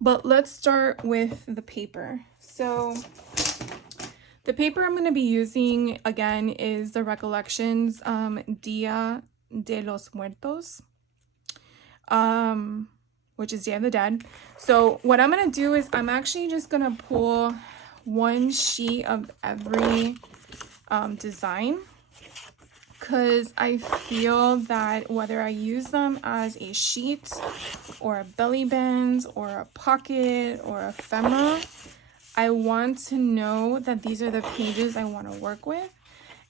But let's start with the paper. So the paper I'm going to be using again is the Recollections Dia de los Muertos, which is Day of the Dead. So what I'm going to do is I'm actually just going to pull one sheet of every design, because I feel that whether I use them as a sheet or a belly band or a pocket or a ephemera, I want to know that these are the pages I want to work with,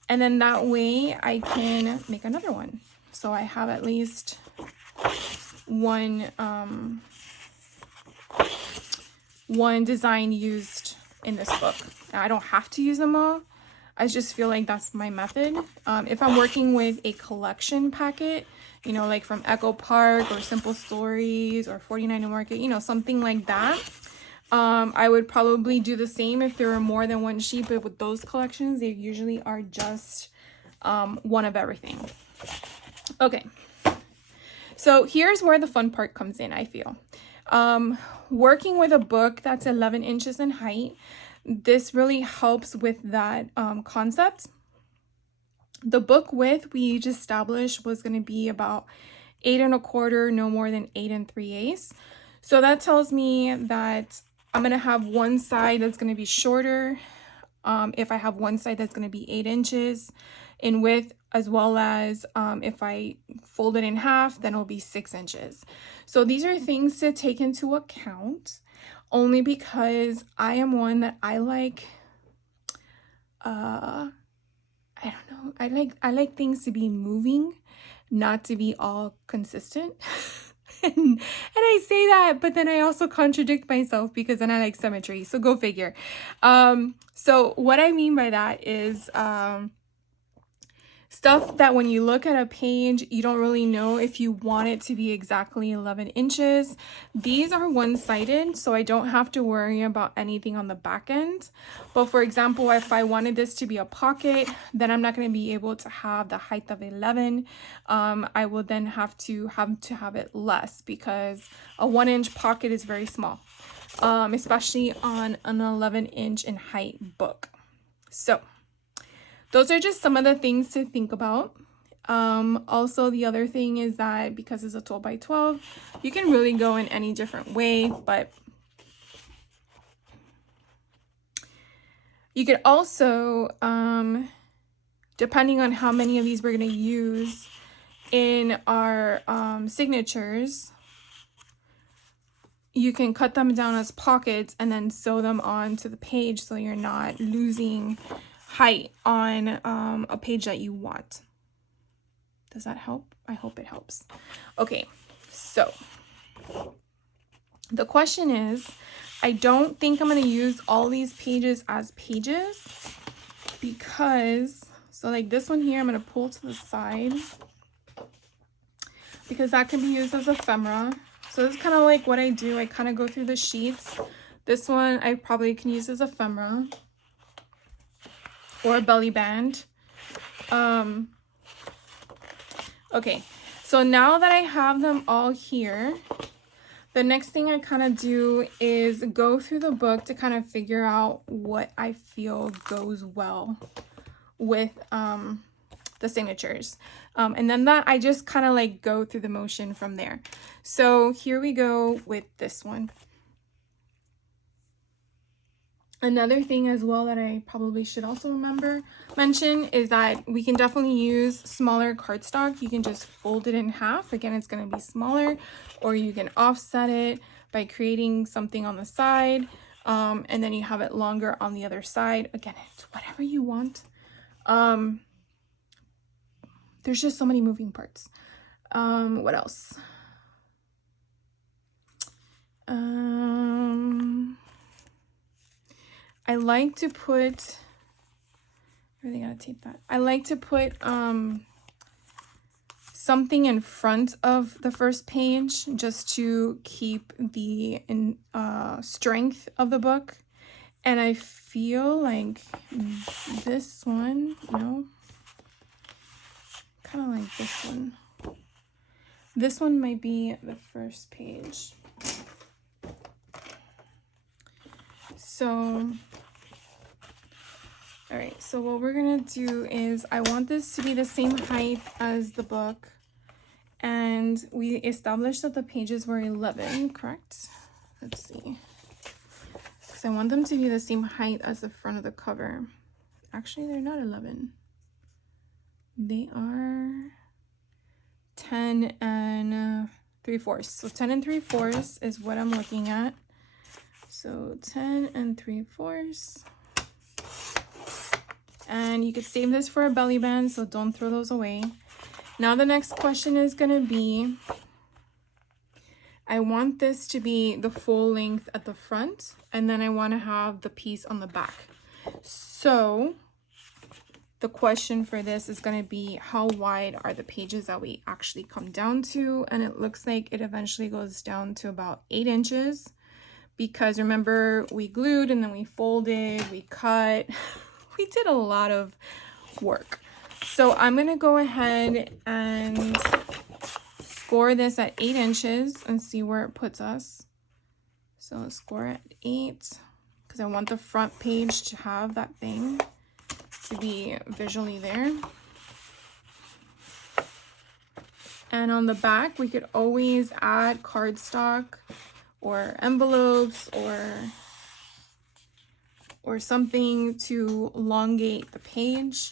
and then that way I can make another one. So I have at least one design used in this book. Now, I don't have to use them all. I just feel like that's my method. If I'm working with a collection packet, you know, like from Echo Park or Simple Stories or 49 to Market, you know, something like that, I would probably do the same if there were more than one sheet. But with those collections, they usually are just one of everything. Okay, so here's where the fun part comes in, I feel. Working with a book that's 11 inches in height, this really helps with that concept. The book width we just established was going to be about 8 1/4, no more than 8 3/8. So that tells me that I'm going to have one side that's going to be shorter. If I have one side that's going to be 8 inches in width, as well as if I fold it in half, then it'll be 6 inches. So these are things to take into account, only because I am one that I like, I don't know, I like things to be moving, not to be all consistent. and I say that, but then I also contradict myself because then I like symmetry. So go figure. So what I mean by that is stuff that when you look at a page, you don't really know if you want it to be exactly 11 inches. These are one-sided, so I don't have to worry about anything on the back end. But for example, if I wanted this to be a pocket, then I'm not going to be able to have the height of 11. I will then have to have it less, because a 1-inch pocket is very small, especially on an 11-inch in height book. So those are just some of the things to think about. Also, the other thing is that because it's a 12 by 12, you can really go in any different way, but you could also, depending on how many of these we're going to use in our signatures, you can cut them down as pockets and then sew them onto the page so you're not losing height on a page that you want. Does that help? I hope it helps. Okay, so the question is, I don't think I'm going to use all these pages as pages, because, so like this one here, I'm going to pull to the side because that can be used as ephemera. So this is kind of like what I do. I kind of go through the sheets. This one I probably can use as ephemera or a belly band. Okay, so now that I have them all here, the next thing I kind of do is go through the book to kind of figure out what I feel goes well with the signatures. And then that I just kind of like go through the motion from there. So here we go with this one. Another thing as well that I probably should also mention is that we can definitely use smaller cardstock. You can just fold it in half. Again, it's going to be smaller, or you can offset it by creating something on the side, and then you have it longer on the other side. Again, it's whatever you want. There's just so many moving parts. What else? I like to put, where are they gonna tape that? I like to put something in front of the first page just to keep the strength of the book. And I feel like this one, no, kind of like this one. This one might be the first page. So, all right, so what we're gonna do is I want this to be the same height as the book. And we established that the pages were 11, correct? Let's see. So I want them to be the same height as the front of the cover. Actually, they're not 11. They are 10 and 3/4. So 10 and 3/4 is what I'm looking at. So 10 and 3/4. And you could save this for a belly band, so don't throw those away. Now the next question is going to be, I want this to be the full length at the front, and then I want to have the piece on the back. So the question for this is going to be, how wide are the pages that we actually come down to? And it looks like it eventually goes down to about 8 inches, because remember, we glued and then we folded, we cut, we did a lot of work. So I'm going to go ahead and score this at 8 inches and see where it puts us. So let's score at 8, because I want the front page to have that thing to be visually there. And on the back, we could always add cardstock or envelopes or something to elongate the page.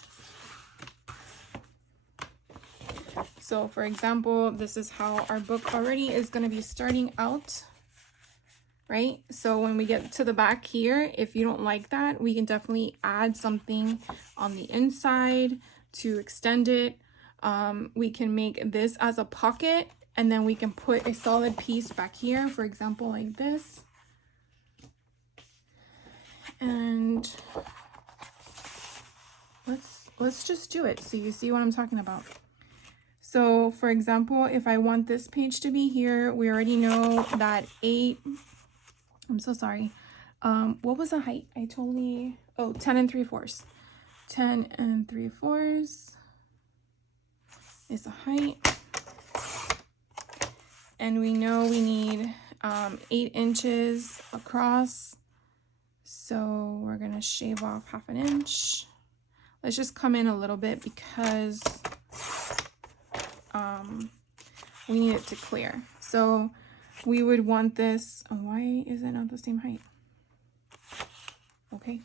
So for example, this is how our book already is going to be starting out, right? So when we get to the back here, if you don't like that, we can definitely add something on the inside to extend it. We can make this as a pocket, and then we can put a solid piece back here, for example, like this. And let's just do it so you see what I'm talking about. So for example, if I want this page to be here, we already know that 8, I'm so sorry. What was the height? I totally, 10 and 3/4. 10 and 3/4 is the height. And we know we need 8 inches across. So we're gonna shave off 1/2 inch. Let's just come in a little bit because we need it to clear. So we would want this, why is it not the same height? Okay.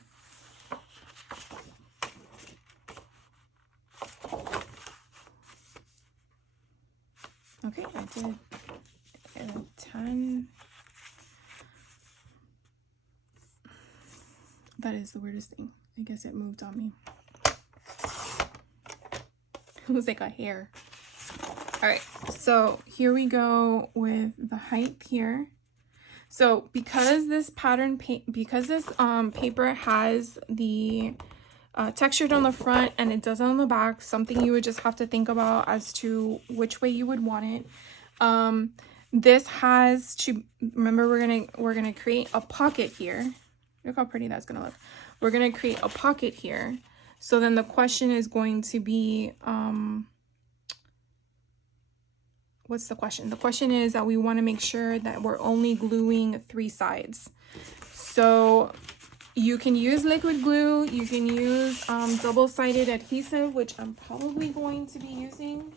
Okay, I did 10. That is the weirdest thing. I guess it moved on me. It was like a hair. All right, so here we go with the height here. So because this pattern, because this paper has the textured on the front and it doesn't on the back, something you would just have to think about as to which way you would want it. This has to, remember, we're gonna create a pocket here. Look how pretty that's gonna look. We're gonna create a pocket here. So then the question is going to be, what's the question? The question is that we want to make sure that we're only gluing 3 sides. So you can use liquid glue, you can use double-sided adhesive, which I'm probably going to be using,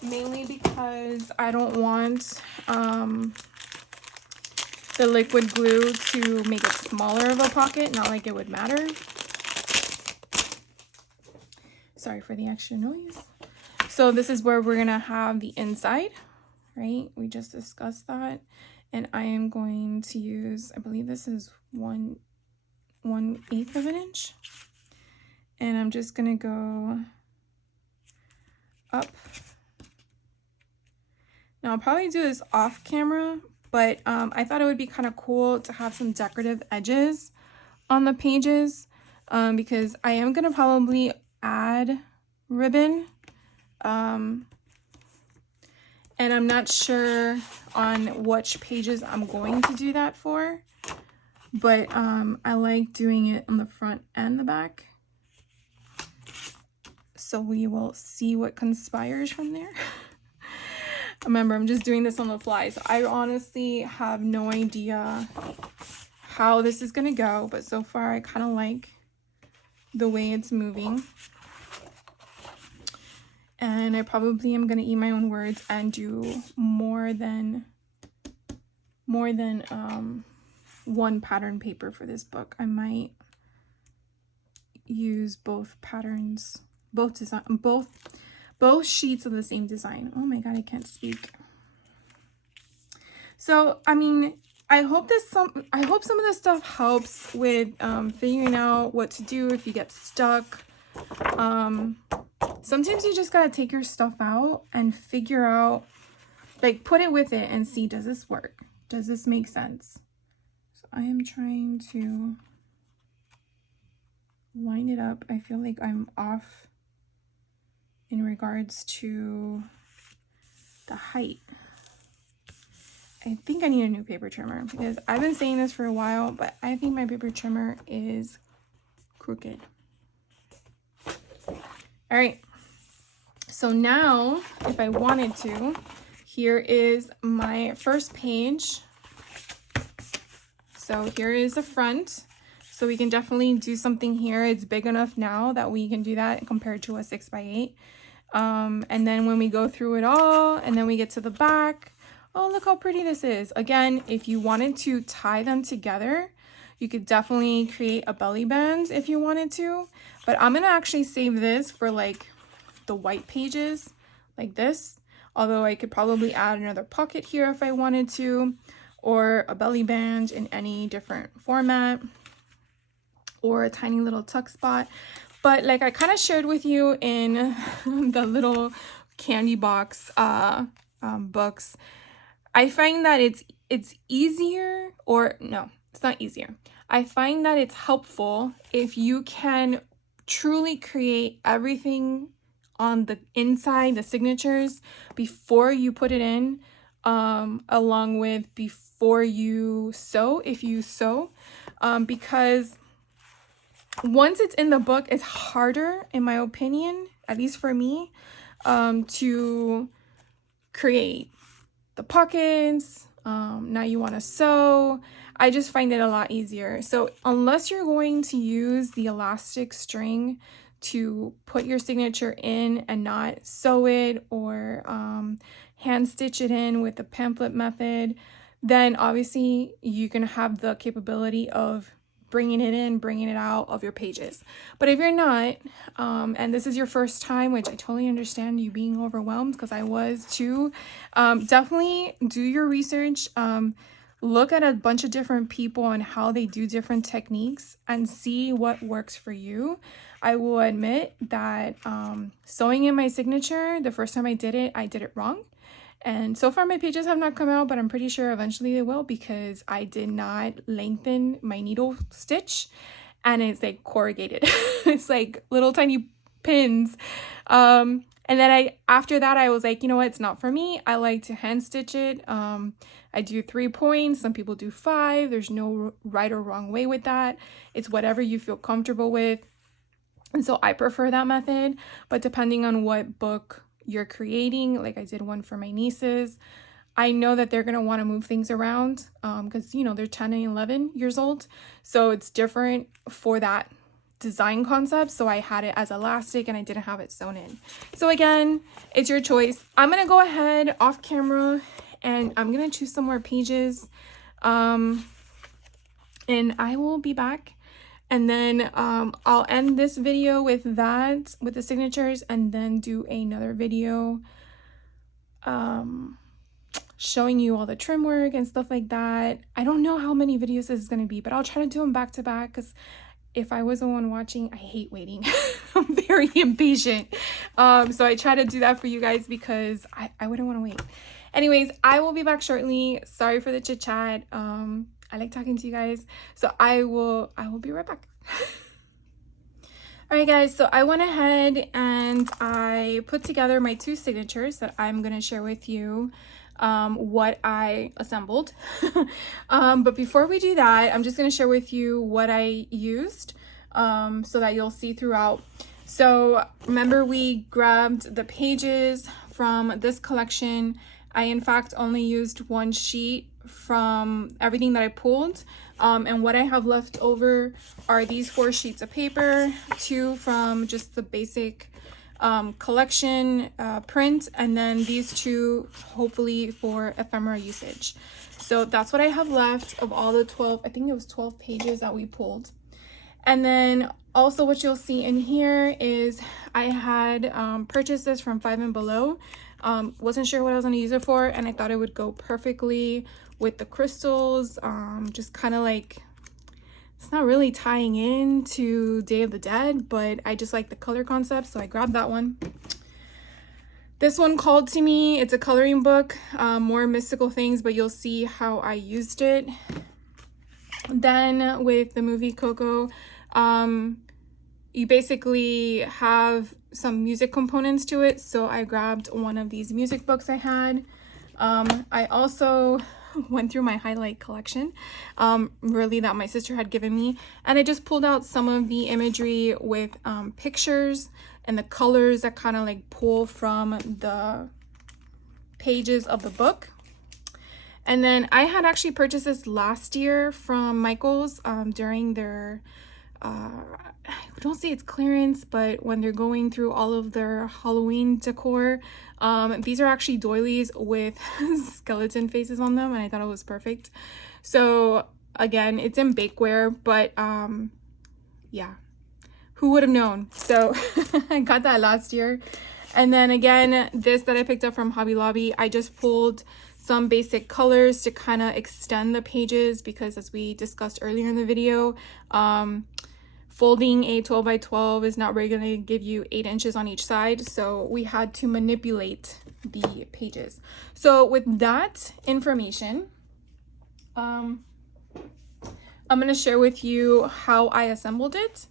mainly because I don't want the liquid glue to make it smaller of a pocket, not like it would matter. Sorry for the extra noise. So this is where we're gonna have the inside, right? We just discussed that. And I am going to use, I believe this is 1/8 of an inch. And I'm just gonna go up. Now I'll probably do this off camera, but I thought it would be kind of cool to have some decorative edges on the pages, because I am gonna probably add ribbon And I'm not sure on which pages I'm going to do that for, but I like doing it on the front and the back. So we will see what conspires from there. Remember, I'm just doing this on the fly, so I honestly have no idea how this is gonna go, but so far I kind of like the way it's moving. And I probably am gonna eat my own words and do more than one pattern paper for this book. I might use both patterns, both sheets of the same design. Oh my god, I can't speak. So I mean, I hope some of this stuff helps with figuring out what to do if you get stuck. Sometimes you just gotta take your stuff out and figure out, like, put it with it and see, does this work? Does this make sense? So I am trying to line it up. I feel like I'm off in regards to the height. I think I need a new paper trimmer because I've been saying this for a while, but I think my paper trimmer is crooked. All right. So now, if I wanted to, here is my first page. So here is the front. So we can definitely do something here. It's big enough now that we can do that compared to a 6x8. And then when we go through it all, and then we get to the back, oh, look how pretty this is. Again, if you wanted to tie them together, you could definitely create a belly band if you wanted to. But I'm gonna actually save this for like the white pages like this. Although I could probably add another pocket here if I wanted to, or a belly band in any different format, or a tiny little tuck spot. But like I kind of shared with you in the little candy box books, I find that it's easier, or no, it's not easier. I find that it's helpful if you can truly create everything on the inside, the signatures, before you put it in, along with before you sew, if you sew, because once it's in the book, it's harder, in my opinion, at least for me, to create the pockets. Now you want to sew. I just find it a lot easier. So unless you're going to use the elastic string to put your signature in and not sew it, or hand stitch it in with the pamphlet method, then obviously you can have the capability of bringing it in, bringing it out of your pages. But if you're not, and this is your first time, which I totally understand you being overwhelmed, because I was too, definitely do your research. Look at a bunch of different people and how they do different techniques and see what works for you. I will admit that sewing in my signature, the first time I did it wrong. And so far my pages have not come out, but I'm pretty sure eventually they will, because I did not lengthen my needle stitch and it's like corrugated. It's like little tiny pins. And then after that I was like, you know what, it's not for me. I like to hand stitch it. I do 3 points. Some people do 5. There's no right or wrong way with that. It's whatever you feel comfortable with. And so I prefer that method, but depending on what book you're creating, like I did one for my nieces, I know that they're going to want to move things around because, you know, they're 10 and 11 years old. So it's different for that design concept. So I had it as elastic and I didn't have it sewn in. So again, it's your choice. I'm going to go ahead off camera and I'm going to choose some more pages. And I will be back. And then I'll end this video with that, with the signatures, and then do another video showing you all the trim work and stuff like that. I don't know how many videos this is going to be, but I'll try to do them back to back, because if I was the one watching, I hate waiting. I'm very impatient. So I try to do that for you guys because I wouldn't want to wait. Anyways, I will be back shortly. Sorry for the chit chat. I like talking to you guys. So I will be right back. All right, guys, so I went ahead and I put together my 2 signatures that I'm going to share with you what I assembled. But before we do that, I'm just going to share with you what I used so that you'll see throughout. So remember, we grabbed the pages from this collection. I, in fact, only used 1 sheet from everything that I pulled. And what I have left over are these 4 sheets of paper, 2 from just the basic collection print, and then these 2 hopefully for ephemera usage. So that's what I have left of all the 12, I think it was 12 pages that we pulled. And then also what you'll see in here is I had purchased this from Five and Below. Wasn't sure what I was going to use it for, and I thought it would go perfectly with the crystals. Just kind of like, it's not really tying in to Day of the Dead, but I just like the color concept, so I grabbed that one. This one called to me. It's a coloring book, more mystical things, but you'll see how I used it. Then with the movie Coco, you basically have some music components to it, so I grabbed one of these music books I had. I also went through my highlight collection, really, that my sister had given me, and I just pulled out some of the imagery with pictures and the colors that kind of like pull from the pages of the book. And then I had actually purchased this last year from Michael's during their I don't say it's clearance, but when they're going through all of their Halloween decor, these are actually doilies with skeleton faces on them, and I thought it was perfect. So again, it's in bakeware, but yeah, who would have known? So I got that last year. And then again, this that I picked up from Hobby Lobby, I just pulled some basic colors to kind of extend the pages, because as we discussed earlier in the video, folding a 12 by 12 is not really going to give you 8 inches on each side, so we had to manipulate the pages. So with that information, I'm going to share with you how I assembled it.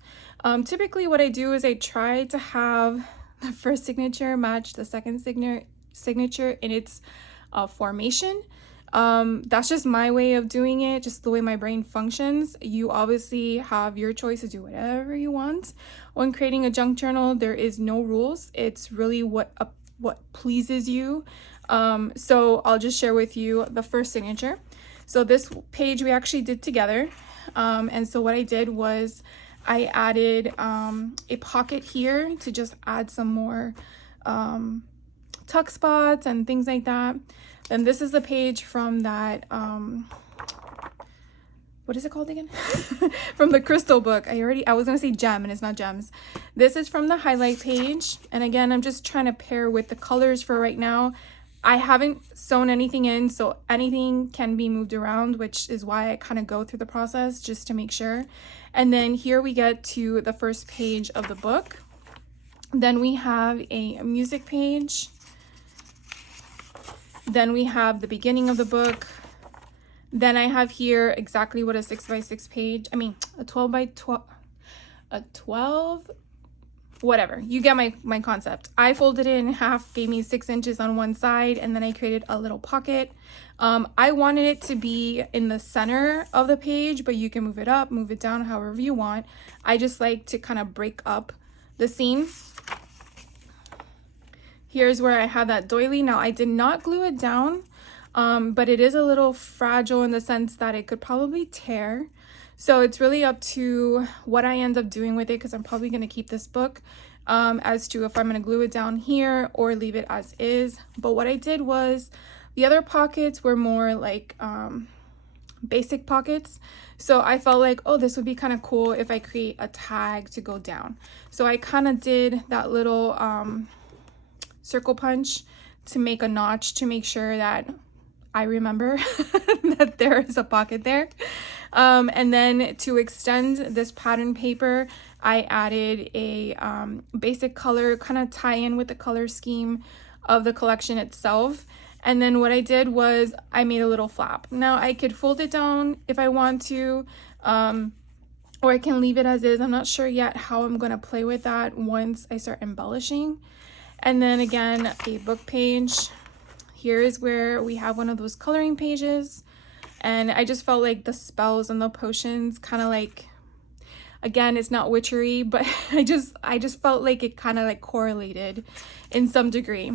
Typically what I do is I try to have the first signature match the second signature in its formation. That's just my way of doing it, just the way my brain functions. You obviously have your choice to do whatever you want. When creating a junk journal, there is no rules. It's really what pleases you. So I'll just share with you the first signature. So this page we actually did together. And so what I did was I added a pocket here to just add some more tuck spots and things like that. Then this is the page from that, what is it called again? From the crystal book. I was gonna say gem, and it's not gems. This is from the highlight page. And again, I'm just trying to pair with the colors for right now. I haven't sewn anything in, so anything can be moved around, which is why I kind of go through the process just to make sure. And then here we get to the first page of the book. Then we have a music page. Then we have the beginning of the book. Then I have here exactly what a 6x6 page, a 12 by 12, a 12, whatever. You get my concept. I folded it in half, gave me 6 inches on one side, and then I created a little pocket. I wanted it to be in the center of the page, but you can move it up, move it down, however you want. I just like to kind of break up the scene. Here's where I have that doily. Now, I did not glue it down, but it is a little fragile in the sense that it could probably tear. So it's really up to what I end up doing with it, because I'm probably going to keep this book as to if I'm going to glue it down here or leave it as is. But what I did was the other pockets were more like basic pockets. So I felt like, oh, this would be kind of cool if I create a tag to go down. So I kind of did that little circle punch to make a notch to make sure that I remember that there is a pocket there. And then to extend this pattern paper, I added a basic color, kind of tie in with the color scheme of the collection itself. And then what I did was I made a little flap. Now I could fold it down if I want to. or I can leave it as is. I'm not sure yet how I'm going to play with that once I start embellishing. And then again, a book page. Here is where we have one of those coloring pages. And I just felt like the spells and the potions kind of like, again, it's not witchery, but I just felt like it kind of like correlated in some degree.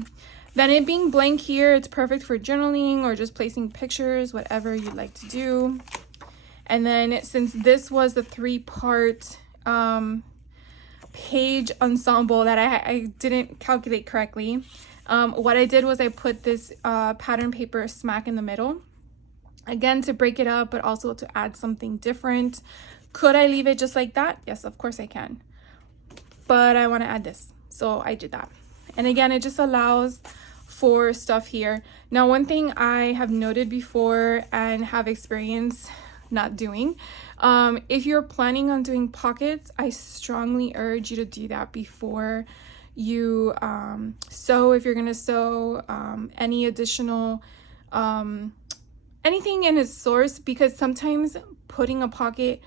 Then it being blank here, it's perfect for journaling or just placing pictures, whatever you'd like to do. And then since this was the 3-part page ensemble that I didn't calculate correctly, what I did was I put this pattern paper smack in the middle, again to break it up, but also to add something different. Could I leave it just like that? Yes, of course I can, but I want to add this, so I did that. And again, it just allows for stuff here. Now, one thing I have noted before and have experience not doing, if you're planning on doing pockets, I strongly urge you to do that before you sew. If you're going to sew any additional anything in a source, because sometimes putting a pocket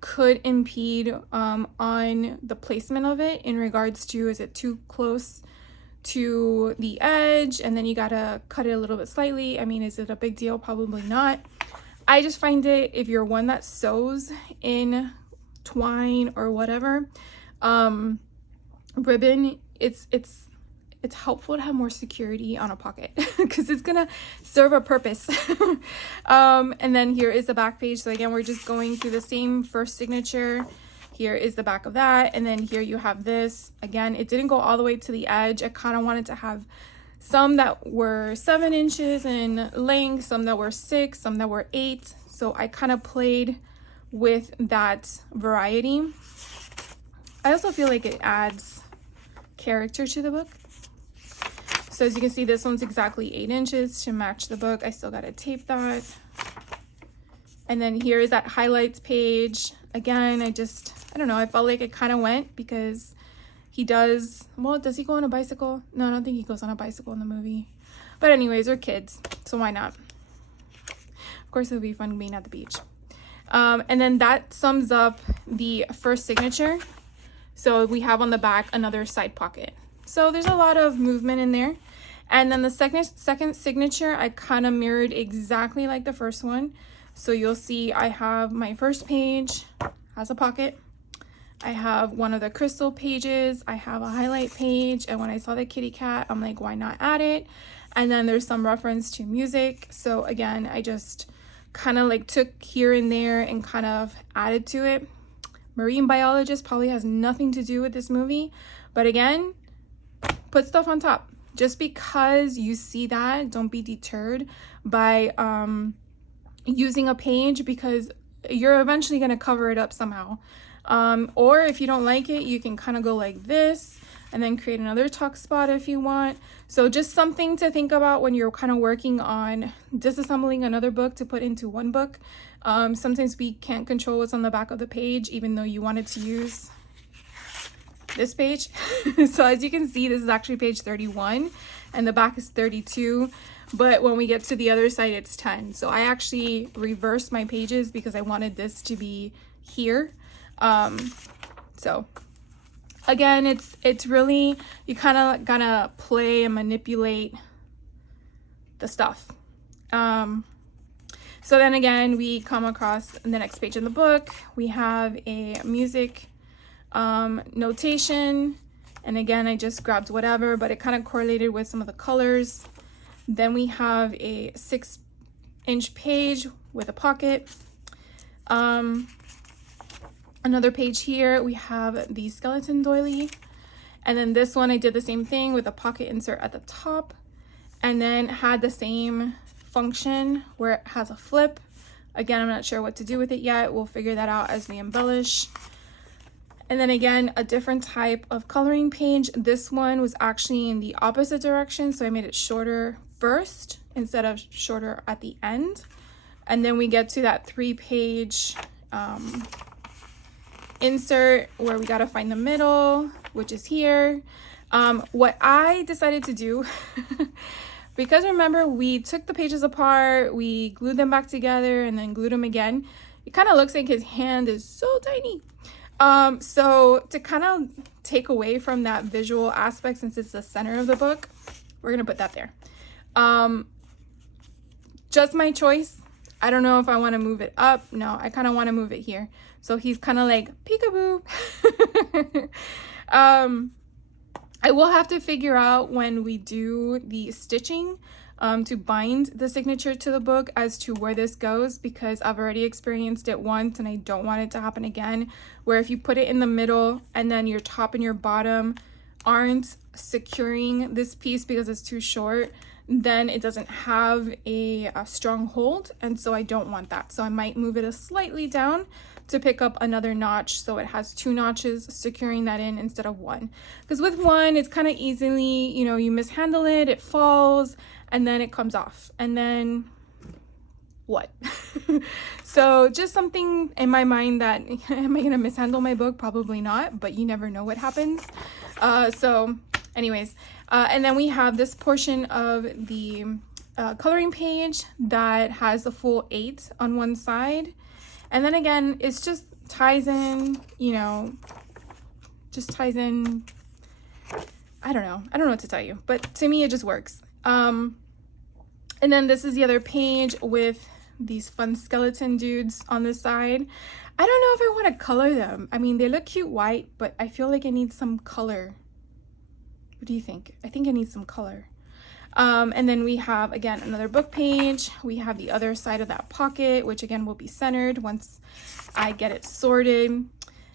could impede on the placement of it in regards to, is it too close to the edge, and then you gotta cut it a little bit slightly. I mean, is it a big deal? Probably not. I just find it, if you're one that sews in twine or whatever, ribbon, it's helpful to have more security on a pocket because it's gonna serve a purpose. And then here is the back page. So again, we're just going through the same first signature. Here is the back of that, and then here you have this. Again, it didn't go all the way to the edge. I kind of wanted to have some that were 7 inches in length, some that were 6, some that were 8. So I kind of played with that variety. I also feel like it adds character to the book. So as you can see, this one's exactly 8 inches to match the book. I still got to tape that. And then here is that highlights page. Again, I don't know, I felt like it kind of went because he does, well, does he go on a bicycle? No, I don't think he goes on a bicycle in the movie. But anyways, they're kids, so why not? Of course, it would be fun being at the beach. And then that sums up the first signature. So we have on the back another side pocket. So there's a lot of movement in there. And then the second signature, I kind of mirrored exactly like the first one. So you'll see I have my first page has a pocket. I have one of the crystal pages. I have a highlight page. And when I saw the kitty cat, I'm like, why not add it? And then there's some reference to music. So again, I just kind of like took here and there and kind of added to it. Marine biologist probably has nothing to do with this movie. But again, put stuff on top. Just because you see that, don't be deterred by using a page, because you're eventually going to cover it up somehow. Or if you don't like it, you can kind of go like this and then create another tuck spot if you want. So just something to think about when you're kind of working on disassembling another book to put into one book. Sometimes we can't control what's on the back of the page, even though you wanted to use this page. So as you can see, this is actually page 31 and the back is 32. But when we get to the other side, it's 10. So I actually reversed my pages because I wanted this to be here. So again, it's really, you kind of gotta play and manipulate the stuff. So then again, we come across the next page in the book. We have a music notation. And again, I just grabbed whatever, but it kind of correlated with some of the colors. Then we have a 6-inch page with a pocket. Another page here, we have the skeleton doily. And then this one, I did the same thing with a pocket insert at the top. And then had the same function where it has a flip. Again, I'm not sure what to do with it yet. We'll figure that out as we embellish. And then again, a different type of coloring page. This one was actually in the opposite direction, so I made it shorter first instead of shorter at the end. And then we get to that 3-page insert where we got to find the middle, which is here. What I decided to do, because remember, we took the pages apart, we glued them back together and then glued them again. it kind of looks like his hand is so tiny. So to kind of take away from that visual aspect, since it's the center of the book, we're gonna put that there. Just my choice. I don't know if I want to move it up. No, I kind of want to move it here. So he's kind of like peekaboo. I will have to figure out when we do the stitching to bind the signature to the book as to where this goes, because I've already experienced it once and I don't want it to happen again, where if you put it in the middle and then your top and your bottom aren't securing this piece because it's too short, then it doesn't have a strong hold, and so I don't want that. So I might move it a slightly down to pick up another notch, so it has 2 notches securing that in instead of 1, because with 1 it's kind of easily, you know, you mishandle it, it falls, and then it comes off, and then what? So just something in my mind that, am I gonna mishandle my book? Probably not, but you never know what happens. So anyways, and then we have this portion of the coloring page that has a full 8 on one side. And then again, it's just ties in, you know, just ties in. I don't know what to tell you, but to me, it just works. And then this is the other page with these fun skeleton dudes on the side. I don't know if I want to color them. I mean, they look cute white, but I feel like it needs some color. What do you think? I think it needs some color. And then we have, again, another book page. We have the other side of that pocket, which again will be centered once I get it sorted.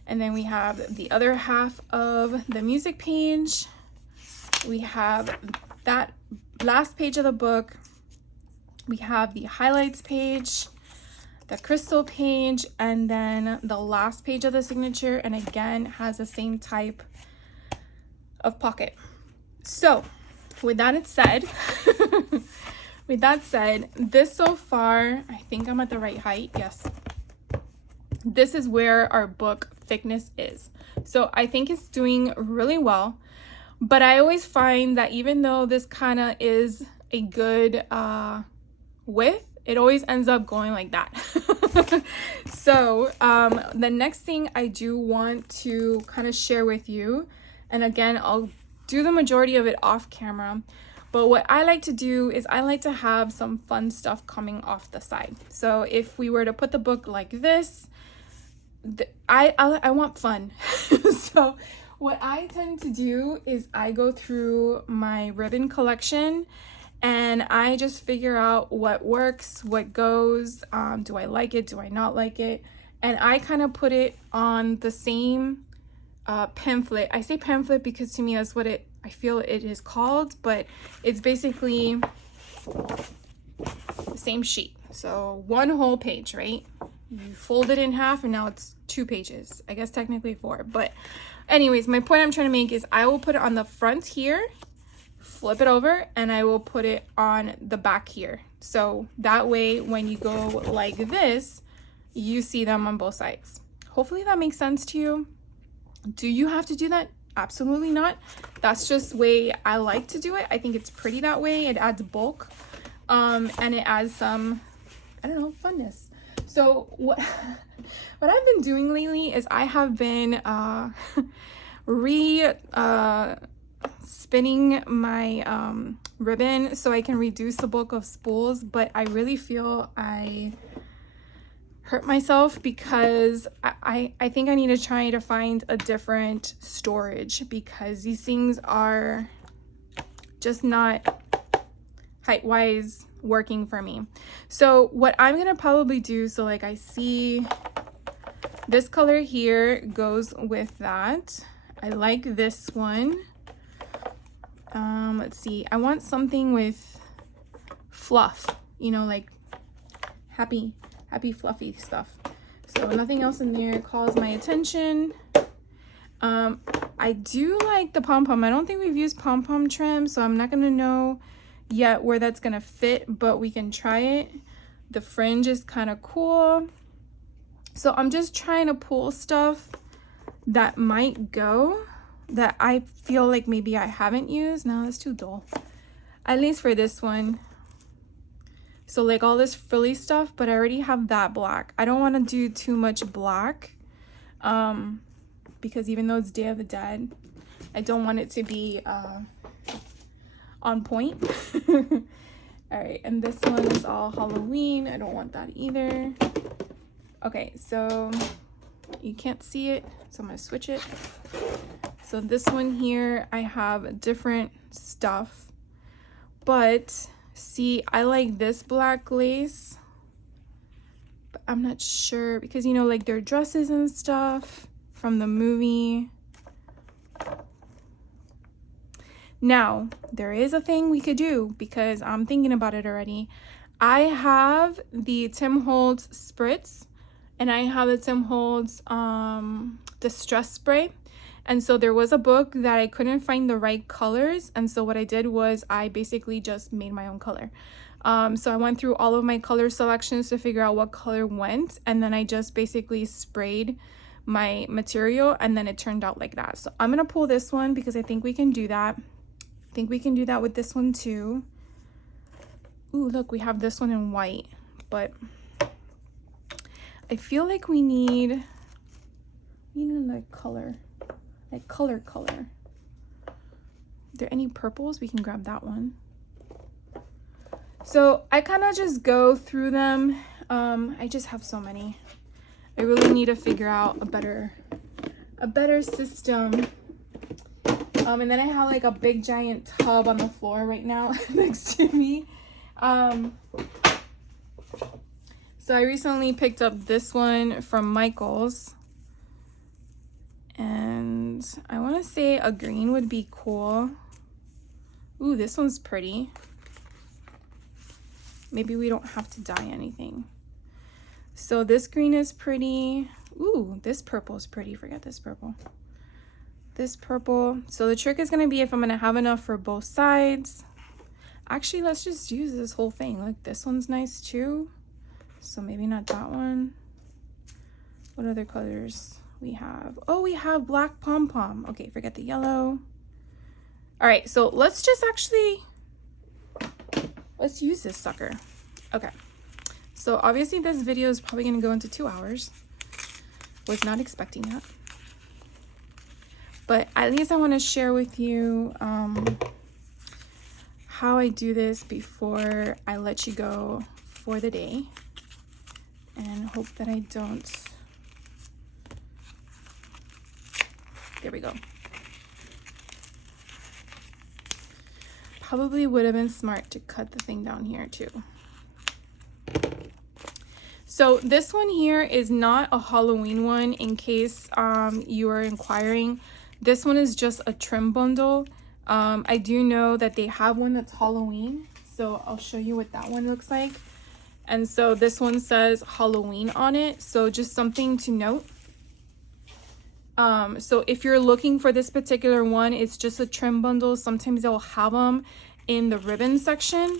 And then we have the other half of the music page. We have that last page of the book. We have the highlights page, the crystal page, and then the last page of the signature, and again has the same type of pocket. So with that said, this so far, I think I'm at the right height. Yes. This is where our book thickness is. So I think it's doing really well, but I always find that even though this kind of is a good width, it always ends up going like that. So the next thing I do want to kind of share with you, and again, I'll do the majority of it off camera, but what I like to do is I like to have some fun stuff coming off the side. So if we were to put the book like this, I want fun. So what I tend to do is I go through my ribbon collection and I just figure out what works, what goes, do I like it, do I not like it, and I kind of put it on the same pamphlet. I say pamphlet because to me that's what I feel it is called, but it's basically the same sheet. So one whole page, right? You fold it in half and now it's 2 pages. I guess technically 4, but anyways, my point I'm trying to make is I will put it on the front here, flip it over, and I will put it on the back here. So that way when you go like this, you see them on both sides. Hopefully that makes sense to you. Do you have to do that? Absolutely not. That's just the way I like to do it. I think it's pretty that way. It adds bulk, and it adds some, I don't know, funness. So what I've been doing lately is I have been spinning my ribbon so I can reduce the bulk of spools, but I really feel I hurt myself because I think I need to try to find a different storage, because these things are just not height wise working for me. So what I'm gonna probably do, so like I see this color here goes with that. I like this one. Let's see, I want something with fluff, you know, like happy fluffy stuff. So nothing else in there calls my attention. I do like the pom-pom. I don't think we've used pom-pom trim, so I'm not gonna know yet where that's gonna fit, but we can try it. The fringe is kind of cool. So I'm just trying to pull stuff that might go, that I feel like maybe I haven't used. No, that's too dull, at least for this one. So like all this frilly stuff, but I already have that black. I don't want to do too much black because even though it's Day of the Dead, I don't want it to be on point. All right, and this one is all Halloween. I don't want that either. Okay, so you can't see it, so I'm gonna switch it. So this one here, I have different stuff, but see, I like this black lace, but I'm not sure because, you know, like their dresses and stuff from the movie. Now, there is a thing we could do because I'm thinking about it already. I have the Tim Holtz Spritz and I have the Tim Holtz Distress Spray. And so there was a book that I couldn't find the right colors. And so what I did was I basically just made my own color. So I went through all of my color selections to figure out what color went. And then I just basically sprayed my material and then it turned out like that. So I'm going to pull this one because I think we can do that. I think we can do that with this one too. Ooh, look, we have this one in white, but I feel like we need like color. Like color. Are there any purples? We can grab that one. So I kind of just go through them. I just have so many. I really need to figure out a better system. And then I have like a big giant tub on the floor right now next to me. So I recently picked up this one from Michael's. And I want to say a green would be cool. Ooh, this one's pretty. Maybe we don't have to dye anything. So this green is pretty. Ooh, this purple is pretty. Forget this purple. This purple. So the trick is going to be if I'm going to have enough for both sides. Actually, let's just use this whole thing. Like this one's nice too. So maybe not that one. What other colors we have? Oh, we have black pom-pom. Okay, forget the yellow. All right, so let's just actually, let's use this sucker. Okay, so obviously this video is probably gonna go into 2 hours. Was not expecting that. But at least I wanna share with you how I do this before I let you go for the day. And hope that I don't, there we go. Probably would have been smart to cut the thing down here too. So this one here is not a Halloween one in case you are inquiring. This one is just a trim bundle. I do know that they have one that's Halloween, so I'll show you what that one looks like. And so this one says Halloween on it, so just something to note. So if you're looking for this particular one, it's just a trim bundle. Sometimes they'll have them in the ribbon section.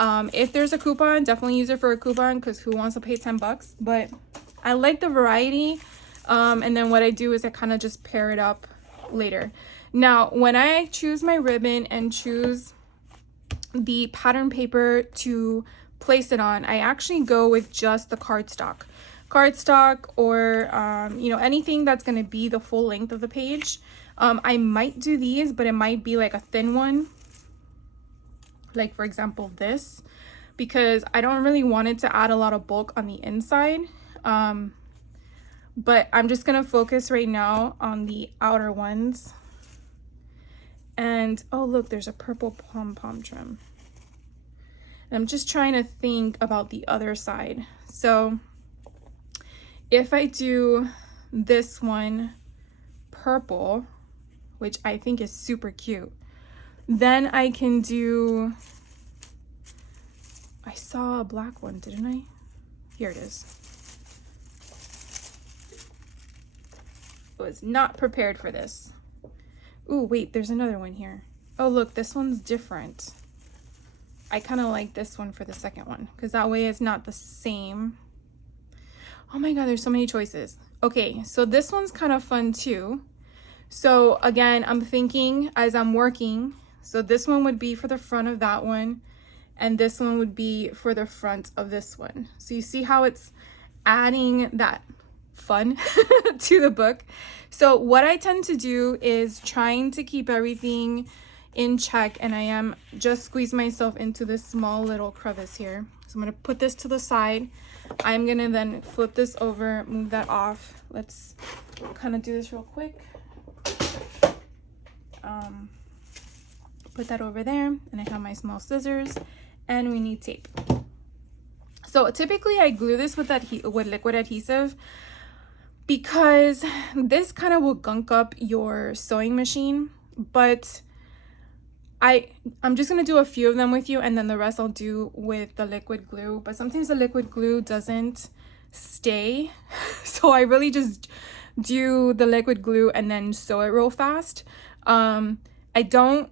If there's a coupon, definitely use it for a coupon because who wants to pay 10 bucks? But I like the variety. And then what I do is I kind of just pair it up later. Now, when I choose my ribbon and choose the pattern paper to place it on, I actually go with just the cardstock or you know, anything that's going to be the full length of the page. I might do these, but it might be like a thin one, like for example this, because I don't really want it to add a lot of bulk on the inside. But I'm just gonna focus right now on the outer ones. And oh look, there's a purple pom-pom trim. And I'm just trying to think about the other side. So if I do this one purple, which I think is super cute, then I can do, I saw a black one, didn't I? Here it is. I was not prepared for this. Ooh, wait, there's another one here. Oh, look, this one's different. I kind of like this one for the second one because that way it's not the same. Oh my God, there's so many choices. Okay, so this one's kind of fun too. So again, I'm thinking as I'm working, so this one would be for the front of that one. and this one would be for the front of this one. So you see how it's adding that fun to the book. So what I tend to do is trying to keep everything in check, and I am just squeeze myself into this small little crevice here. So I'm going to put this to the side. I'm going to then flip this over, move that off. Let's kind of do this real quick. Put that over there, and I have my small scissors, and we need tape. So typically I glue this with liquid adhesive because this kind of will gunk up your sewing machine, but I'm just gonna do a few of them with you, and then the rest I'll do with the liquid glue. But sometimes the liquid glue doesn't stay, so I really just do the liquid glue and then sew it real fast. I don't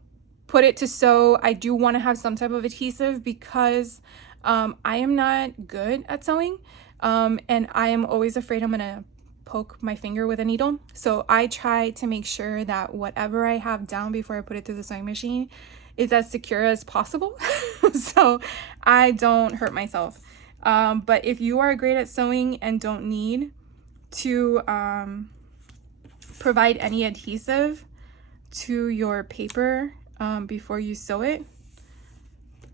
put it to sew. I do want to have some type of adhesive because I am not good at sewing, and I am always afraid I'm gonna poke my finger with a needle. So I try to make sure that whatever I have down before I put it through the sewing machine is as secure as possible so I don't hurt myself. But if you are great at sewing and don't need to provide any adhesive to your paper before you sew it,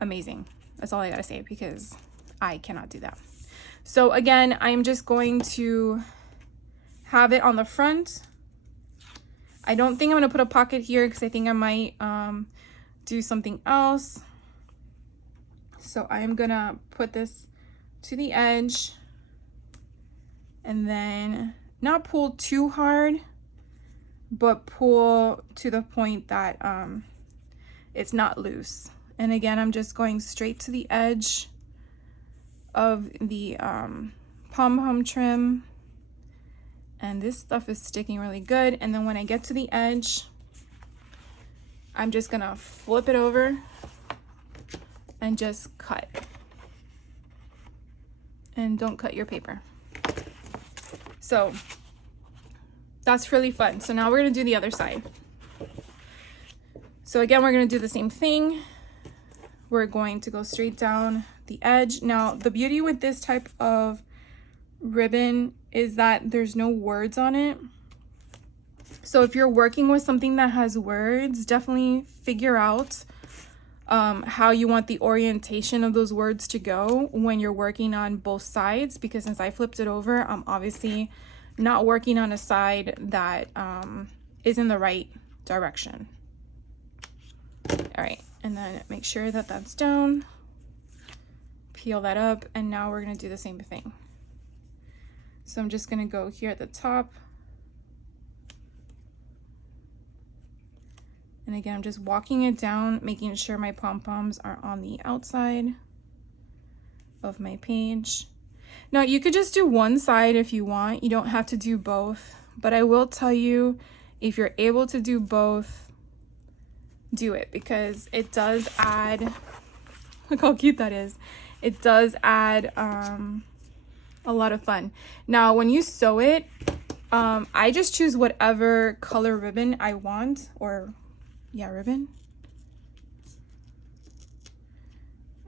amazing. That's all I gotta say, because I cannot do that. So again, I'm just going to have it on the front. I don't think I'm gonna put a pocket here because I think I might do something else. So I'm gonna put this to the edge and then not pull too hard, but pull to the point that it's not loose. And again, I'm just going straight to the edge of the pom-pom trim. And this stuff is sticking really good. And then when I get to the edge, I'm just gonna flip it over and just cut. And don't cut your paper. So that's really fun. So now we're gonna do the other side. So again, we're gonna do the same thing. We're going to go straight down the edge. Now, the beauty with this type of ribbon is that there's no words on it. So if you're working with something that has words, definitely figure out how you want the orientation of those words to go when you're working on both sides, because since I flipped it over, I'm obviously not working on a side that is in the right direction. All right, and then make sure that that's down, peel that up, and now we're gonna do the same thing. So I'm just gonna go here at the top. And again, I'm just walking it down, making sure my pom-poms are on the outside of my page. Now you could just do one side if you want. You don't have to do both, but I will tell you, if you're able to do both, do it, because it does add, look how cute that is. It does add a lot of fun. Now, when you sew it, I just choose whatever color ribbon I want, or yeah, ribbon.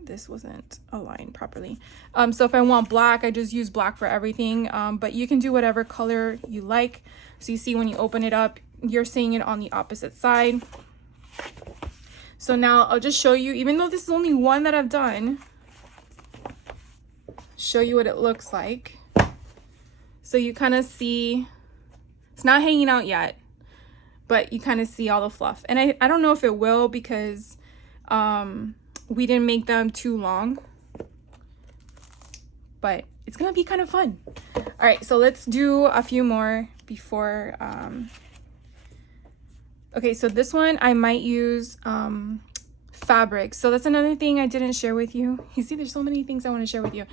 This wasn't aligned properly. So if I want black, I just use black for everything. But you can do whatever color you like. So you see when you open it up, you're seeing it on the opposite side. So now I'll just show you, even though this is only one that I've done, show you what it looks like. So you kind of see, it's not hanging out yet, but you kind of see all the fluff. And I don't know if it will, because we didn't make them too long, but it's gonna be kind of fun. All right, so let's do a few more before. Okay, so this one I might use fabric. So that's another thing I didn't share with you. You see, there's so many things I want to share with you.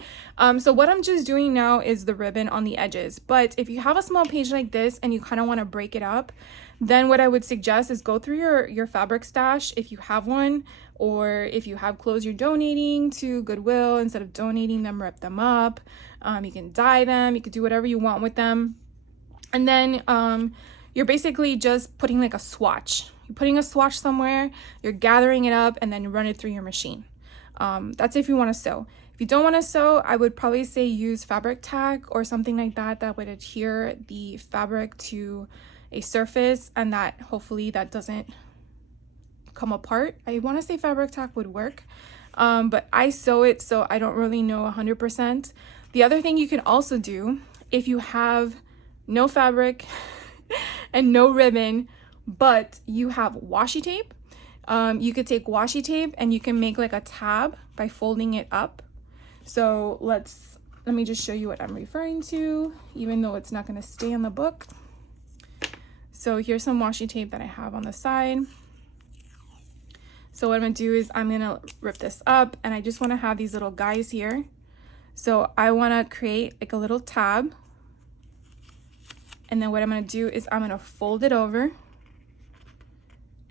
So what I'm just doing now is the ribbon on the edges. But if you have a small page like this and you kind of want to break it up, then what I would suggest is go through your fabric stash if you have one, or if you have clothes you're donating to Goodwill, instead of donating them, rip them up. You can dye them, you can do whatever you want with them. And then you're basically just putting like a swatch. You're putting a swatch somewhere, you're gathering it up, and then run it through your machine. That's if you want to sew. If you don't want to sew, I would probably say use fabric tack or something like that that would adhere the fabric to a surface, and that hopefully that doesn't come apart. I want to say fabric tack would work, but I sew it, so I don't really know 100%. The other thing you can also do, if you have no fabric and no ribbon, but you have washi tape, you could take washi tape and you can make like a tab by folding it up. So let me just show you what I'm referring to, even though it's not going to stay in the book. So here's some washi tape that I have on the side. So what I'm gonna do is I'm gonna rip this up, and I just want to have these little guys here. So I want to create like a little tab, and then what I'm gonna do is I'm gonna fold it over,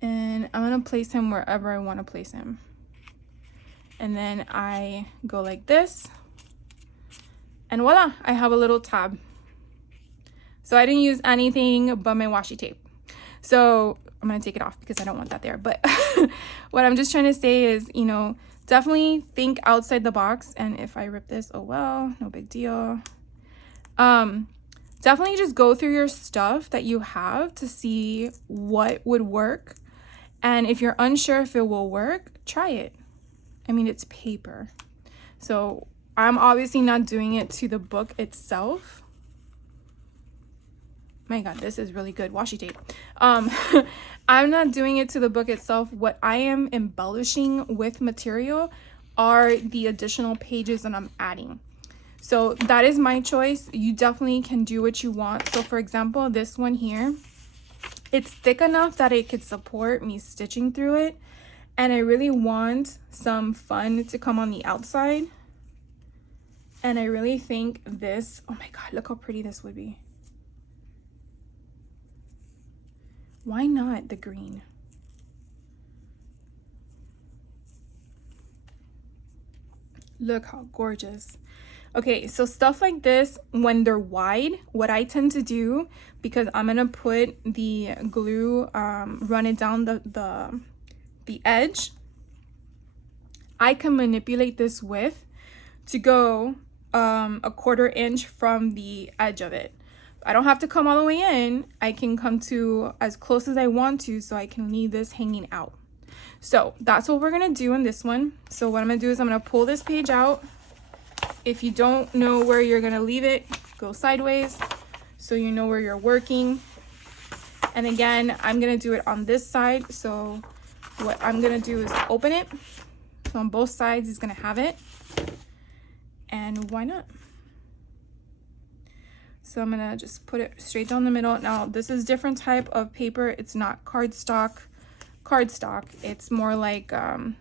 and I'm gonna place him wherever I want to place him. And then I go like this, and voila, I have a little tab. So I didn't use anything but my washi tape. So I'm gonna take it off because I don't want that there. But what I'm just trying to say is, you know, definitely think outside the box. And if I rip this, oh well, no big deal. Definitely just go through your stuff that you have to see what would work. And if you're unsure if it will work, try it. I mean, it's paper. So I'm obviously not doing it to the book itself. My God, this is really good washi tape. I'm not doing it to the book itself. What I am embellishing with material are the additional pages that I'm adding. So that is my choice. You definitely can do what you want. So for example, this one here, it's thick enough that it could support me stitching through it. And I really want some fun to come on the outside. And I really think this, oh my God, look how pretty this would be. Why not the green? Look how gorgeous. Okay, so stuff like this, when they're wide, what I tend to do, because I'm gonna put the glue, run it down the edge, I can manipulate this width to go a 1/4 inch from the edge of it. I don't have to come all the way in. I can come to as close as I want to, so I can leave this hanging out. So that's what we're gonna do in this one. So what I'm gonna do is I'm gonna pull this page out. If you don't know where you're gonna leave it, go sideways so you know where you're working. And again, I'm gonna do it on this side. So what I'm gonna do is open it. So on both sides it's gonna have it. And why not? So I'm gonna just put it straight down the middle. Now this is different type of paper. It's not cardstock. It's more like, I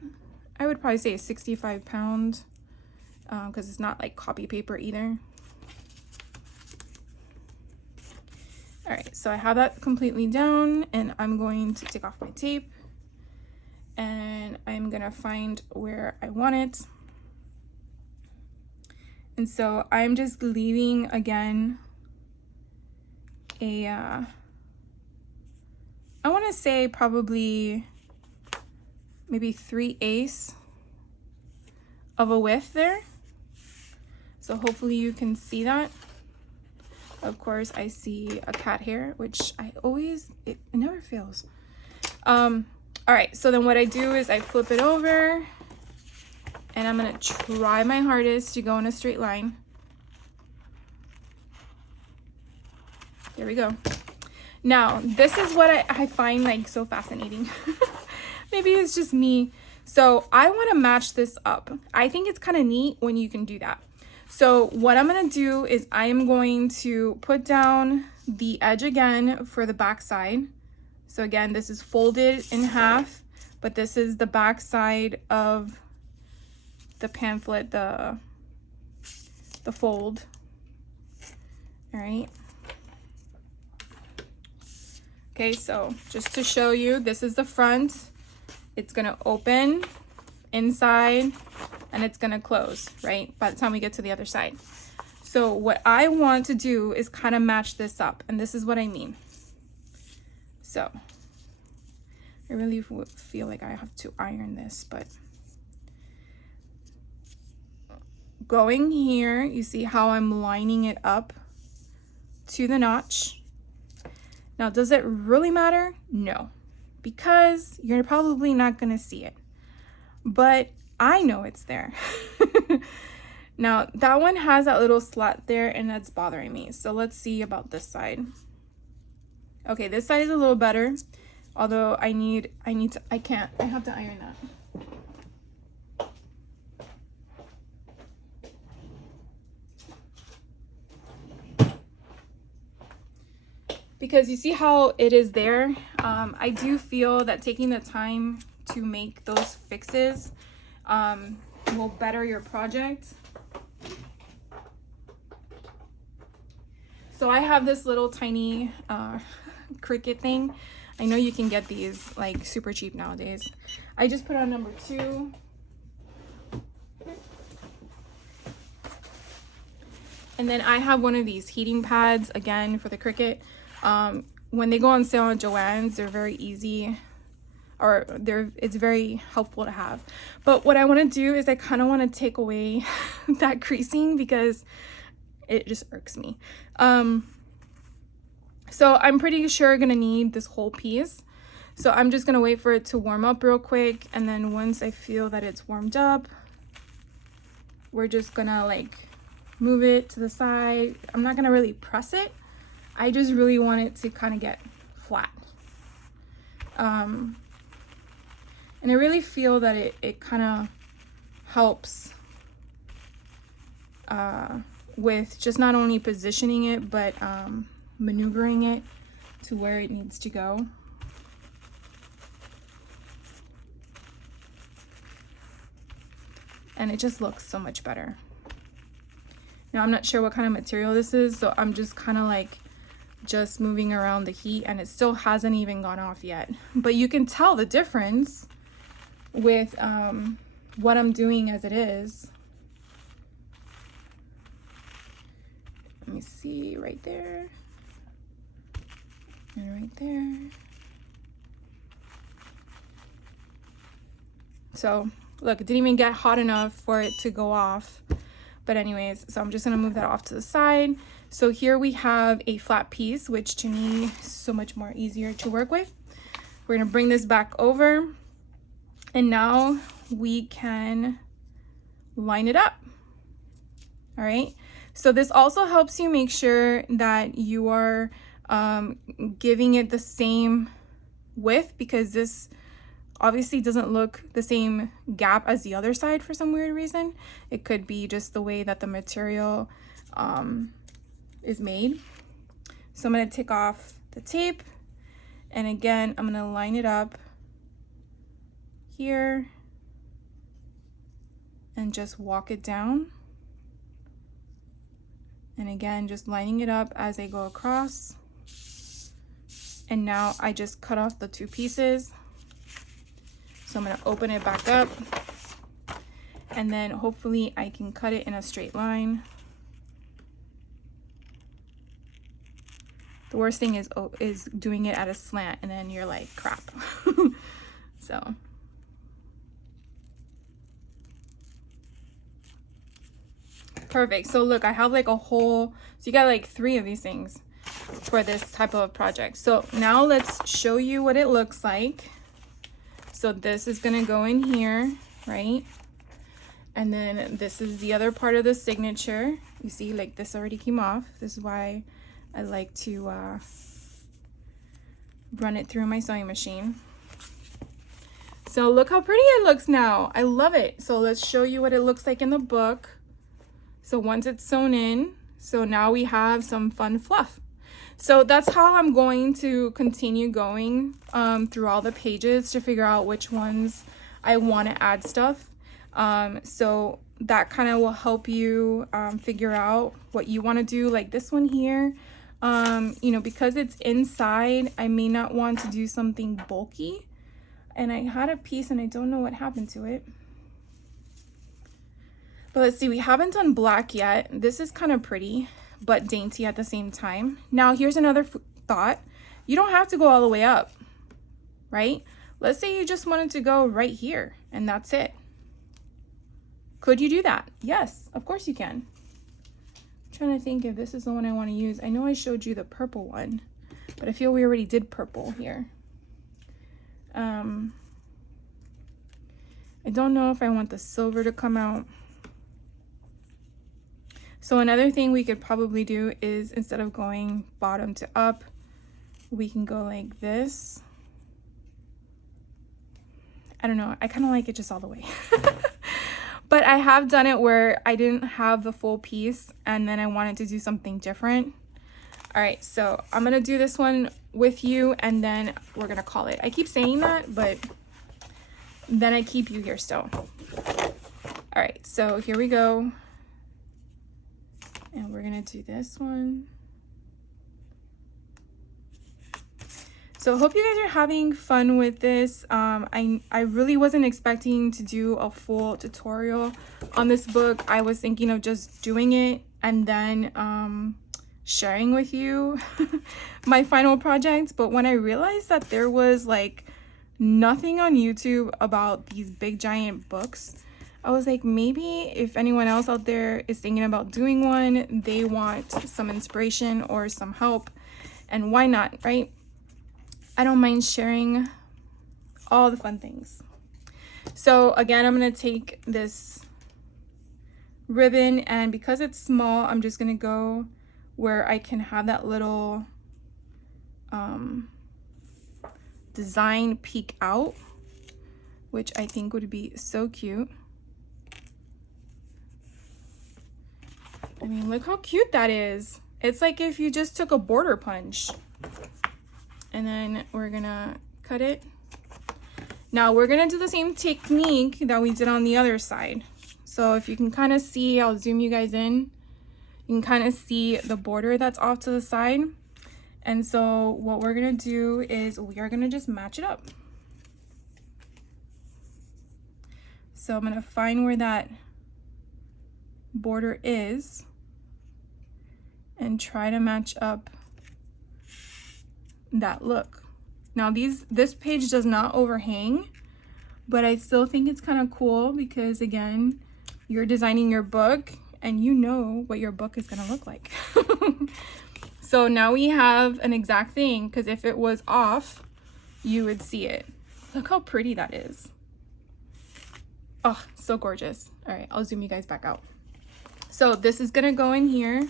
would probably say 65 pounds because it's not like copy paper either. All right, so I have that completely down, and I'm going to take off my tape, and I'm gonna find where I want it. And so I'm just leaving again a I want to say probably maybe 3/8 of a width there. So hopefully you can see that. Of course, I see a cat hair, which it never fails. All right, so then what I do is I flip it over, and I'm gonna try my hardest to go in a straight line. There we go. Now, this is what I find like so fascinating. Maybe it's just me. So I want to match this up. I think it's kind of neat when you can do that. So what I'm going to do is I am going to put down the edge again for the back side. So again, this is folded in half, but this is the back side of the pamphlet, the fold. All right. Okay, so just to show you, this is the front. It's gonna open inside and it's gonna close, right? By the time we get to the other side. So what I want to do is kind of match this up, and this is what I mean. So I really feel like I have to iron this, but going here, you see how I'm lining it up to the notch. Now, does it really matter? No, because you're probably not gonna see it, but I know it's there. Now, that one has that little slat there and that's bothering me. So let's see about this side. Okay, this side is a little better, although I have to iron that. Because you see how it is there. I do feel that taking the time to make those fixes will better your project. So I have this little tiny Cricut thing. I know you can get these like super cheap nowadays. I just put on number 2. And then I have one of these heating pads, again, for the Cricut. When they go on sale on Joann's, they're very easy, or it's very helpful to have. But what I want to do is I kind of want to take away that creasing because it just irks me. So I'm pretty sure gonna need this whole piece. So I'm just gonna wait for it to warm up real quick, and then once I feel that it's warmed up, we're just gonna like move it to the side. I'm not gonna really press it. I just really want it to kind of get flat. And I really feel that it kind of helps with just not only positioning it, but maneuvering it to where it needs to go. And it just looks so much better. Now I'm not sure what kind of material this is, so I'm just kind of like just moving around the heat, and it still hasn't even gone off yet. But you can tell the difference with what I'm doing as it is. Let me see, right there and right there. So look, it didn't even get hot enough for it to go off. But anyways, so I'm just gonna move that off to the side. So here we have a flat piece, which to me is so much more easier to work with. We're gonna bring this back over, and now we can line it up. All right, so this also helps you make sure that you are giving it the same width, because this obviously doesn't look the same gap as the other side for some weird reason. It could be just the way that the material is made. So I'm going to take off the tape, and again I'm going to line it up here and just walk it down, and again just lining it up as I go across. And now I just cut off the 2 pieces. So I'm going to open it back up, and then hopefully I can cut it in a straight line. The worst thing is doing it at a slant, and then you're like, crap. So perfect. So look, I have like a whole, so you got like 3 of these things for this type of project. So now let's show you what it looks like. So this is gonna go in here, right? And then this is the other part of the signature. You see, like, this already came off. This is why I like to run it through my sewing machine. So look how pretty it looks now. I love it. So let's show you what it looks like in the book. So once it's sewn in, so now we have some fun fluff. So that's how I'm going to continue going through all the pages to figure out which ones I want to add stuff. So that kind of will help you figure out what you want to do. Like this one here, you know, because it's inside, I may not want to do something bulky. And I had a piece and I don't know what happened to it. But let's see, we haven't done black yet. This is kind of pretty, but dainty at the same time. Now, here's another thought. You don't have to go all the way up, right? Let's say you just wanted to go right here and that's it. Could you do that? Yes, of course you can. I'm trying to think if this is the one I want to use. I know I showed you the purple one, but I feel we already did purple here. I don't know if I want the silver to come out. So another thing we could probably do is, instead of going bottom to up, we can go like this. I don't know, I kind of like it just all the way. But I have done it where I didn't have the full piece and then I wanted to do something different. All right, so I'm gonna do this one with you and then we're gonna call it. I keep saying that, but then I keep you here still. All right, so here we go. And we're gonna do this one. So I hope you guys are having fun with this. I really wasn't expecting to do a full tutorial on this book. I was thinking of just doing it and then sharing with you my final project. But when I realized that there was like nothing on YouTube about these big giant books, I was like, maybe if anyone else out there is thinking about doing one, they want some inspiration or some help, and why not, right? I don't mind sharing all the fun things. So again, I'm gonna take this ribbon, and because it's small, I'm just gonna go where I can have that little design peek out, which I think would be so cute. I mean, look how cute that is. It's like if you just took a border punch. And then we're gonna cut it. Now we're gonna do the same technique that we did on the other side. So if you can kind of see, I'll zoom you guys in. You can kind of see the border that's off to the side. And so what we're gonna do is we are gonna just match it up. So I'm gonna find where that border is and try to match up that look. Now this page does not overhang, but I still think it's kind of cool because again, you're designing your book and you know what your book is gonna look like. So now we have an exact thing, because if it was off, you would see it. Look how pretty that is. Oh, so gorgeous. All right, I'll zoom you guys back out. So this is gonna go in here,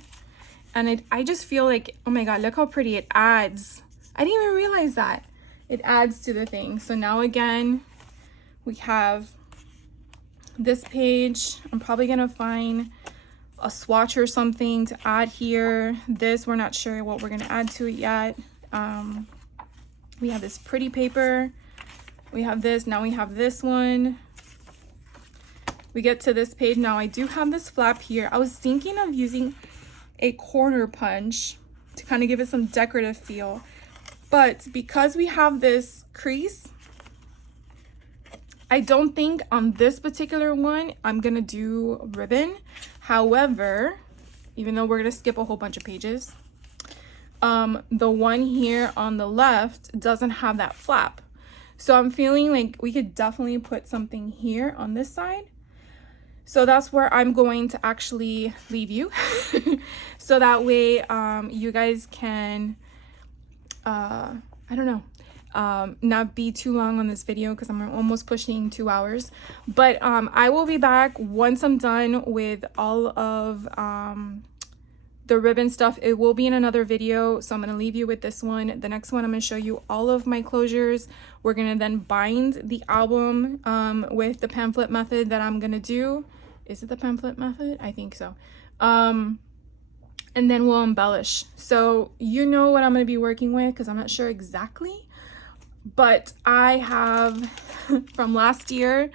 and I just feel like, oh my God, look how pretty it adds. I didn't even realize that. It adds to the thing. So now again, we have this page. I'm probably gonna find a swatch or something to add here. This, we're not sure what we're gonna add to it yet. We have this pretty paper. We have this, now we have this one. We get to this page. Now I do have this flap here. I was thinking of using a corner punch to kind of give it some decorative feel. But because we have this crease, I don't think on this particular one, I'm gonna do ribbon. However, even though we're gonna skip a whole bunch of pages, the one here on the left doesn't have that flap. So I'm feeling like we could definitely put something here on this side. So that's where I'm going to actually leave you. So that way you guys can, I don't know, not be too long on this video because I'm almost pushing 2 hours. But I will be back once I'm done with all of the ribbon stuff. It will be in another video, so I'm going to leave you with this one. The next one, I'm going to show you all of my closures. We're going to then bind the album with the pamphlet method that I'm going to do. Is it the pamphlet method? I think so. And then we'll embellish. So you know what I'm going to be working with, because I'm not sure exactly. But I have from last year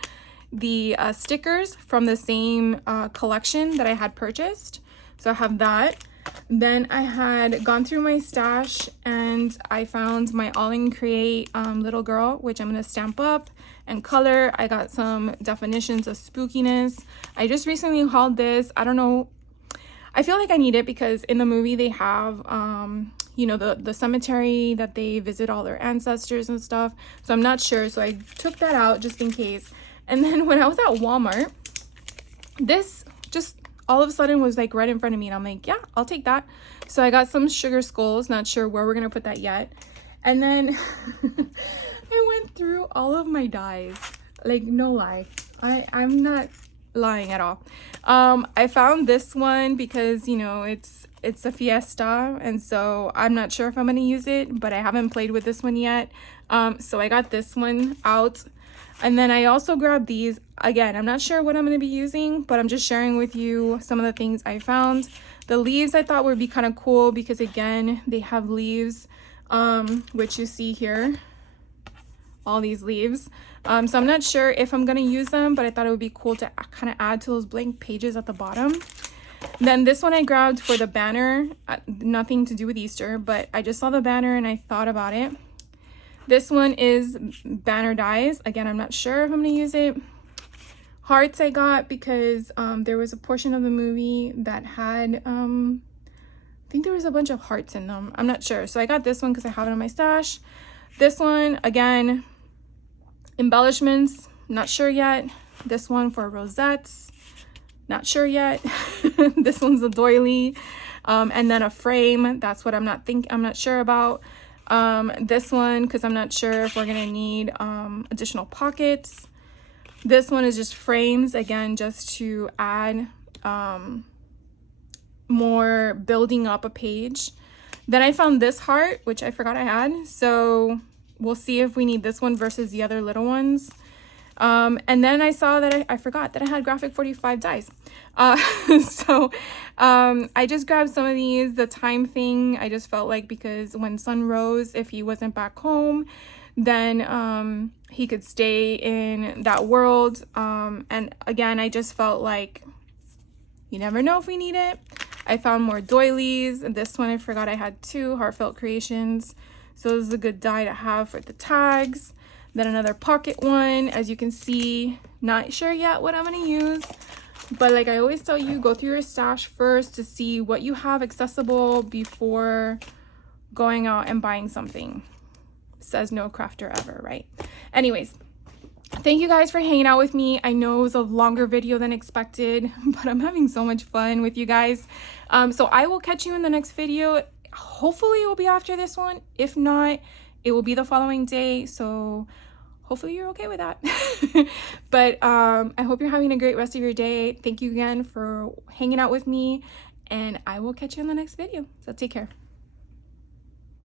the stickers from the same collection that I had purchased. So I have that. Then I had gone through my stash and I found my All in Create little girl, which I'm going to stamp up and color. I got some definitions of spookiness. I just recently hauled this. I don't know. I feel like I need it because in the movie they have, you know, the cemetery that they visit all their ancestors and stuff. So I'm not sure. So I took that out just in case. And then when I was at Walmart, this just all of a sudden was like right in front of me, and I'm like, yeah, I'll take that. So I got some sugar skulls, not sure where we're gonna put that yet. And then I went through all of my dies, like no lie, I'm not lying at all. I found this one because, you know, it's a Fiesta, and so I'm not sure if I'm gonna use it, but I haven't played with this one yet. So I got this one out, and then I also grabbed these. Again, I'm not sure what I'm gonna be using, but I'm just sharing with you some of the things I found. The leaves I thought would be kind of cool because, again, they have leaves, which you see here, all these leaves. So I'm not sure if I'm gonna use them, but I thought it would be cool to kind of add to those blank pages at the bottom. Then this one I grabbed for the banner, nothing to do with Easter, but I just saw the banner and I thought about it. This one is banner dies. Again, I'm not sure if I'm gonna use it. Hearts I got because there was a portion of the movie that had, I think there was a bunch of hearts in them. I'm not sure. So I got this one because I have it in my stash. This one, again, embellishments, not sure yet. This one for rosettes, not sure yet. This one's a doily, and then a frame. That's what I'm not sure about. This one because I'm not sure if we're gonna need additional pockets. This one is just frames, again, just to add more building up a page. Then I found this heart, which I forgot I had, so we'll see if we need this one versus the other little ones. And then I saw that I forgot that I had graphic 45 dies. So I just grabbed some of these. The time thing, I just felt like, because when Sun rose, if he wasn't back home, then he could stay in that world. And again, I just felt like you never know if we need it. I found more doilies. This one I forgot I had two heartfelt creations, so this is a good die to have for the tags. Then another pocket one, as you can see. Not sure yet what I'm gonna use, but like I always tell you, go through your stash first to see what you have accessible before going out and buying something. Says no crafter ever, right? Anyways, thank you guys for hanging out with me. I know it was a longer video than expected, but I'm having so much fun with you guys. So I will catch you in the next video. Hopefully it will be after this one. If not, it will be the following day. So hopefully you're okay with that. But I hope you're having a great rest of your day. Thank you again for hanging out with me, and I will catch you in the next video. So take care.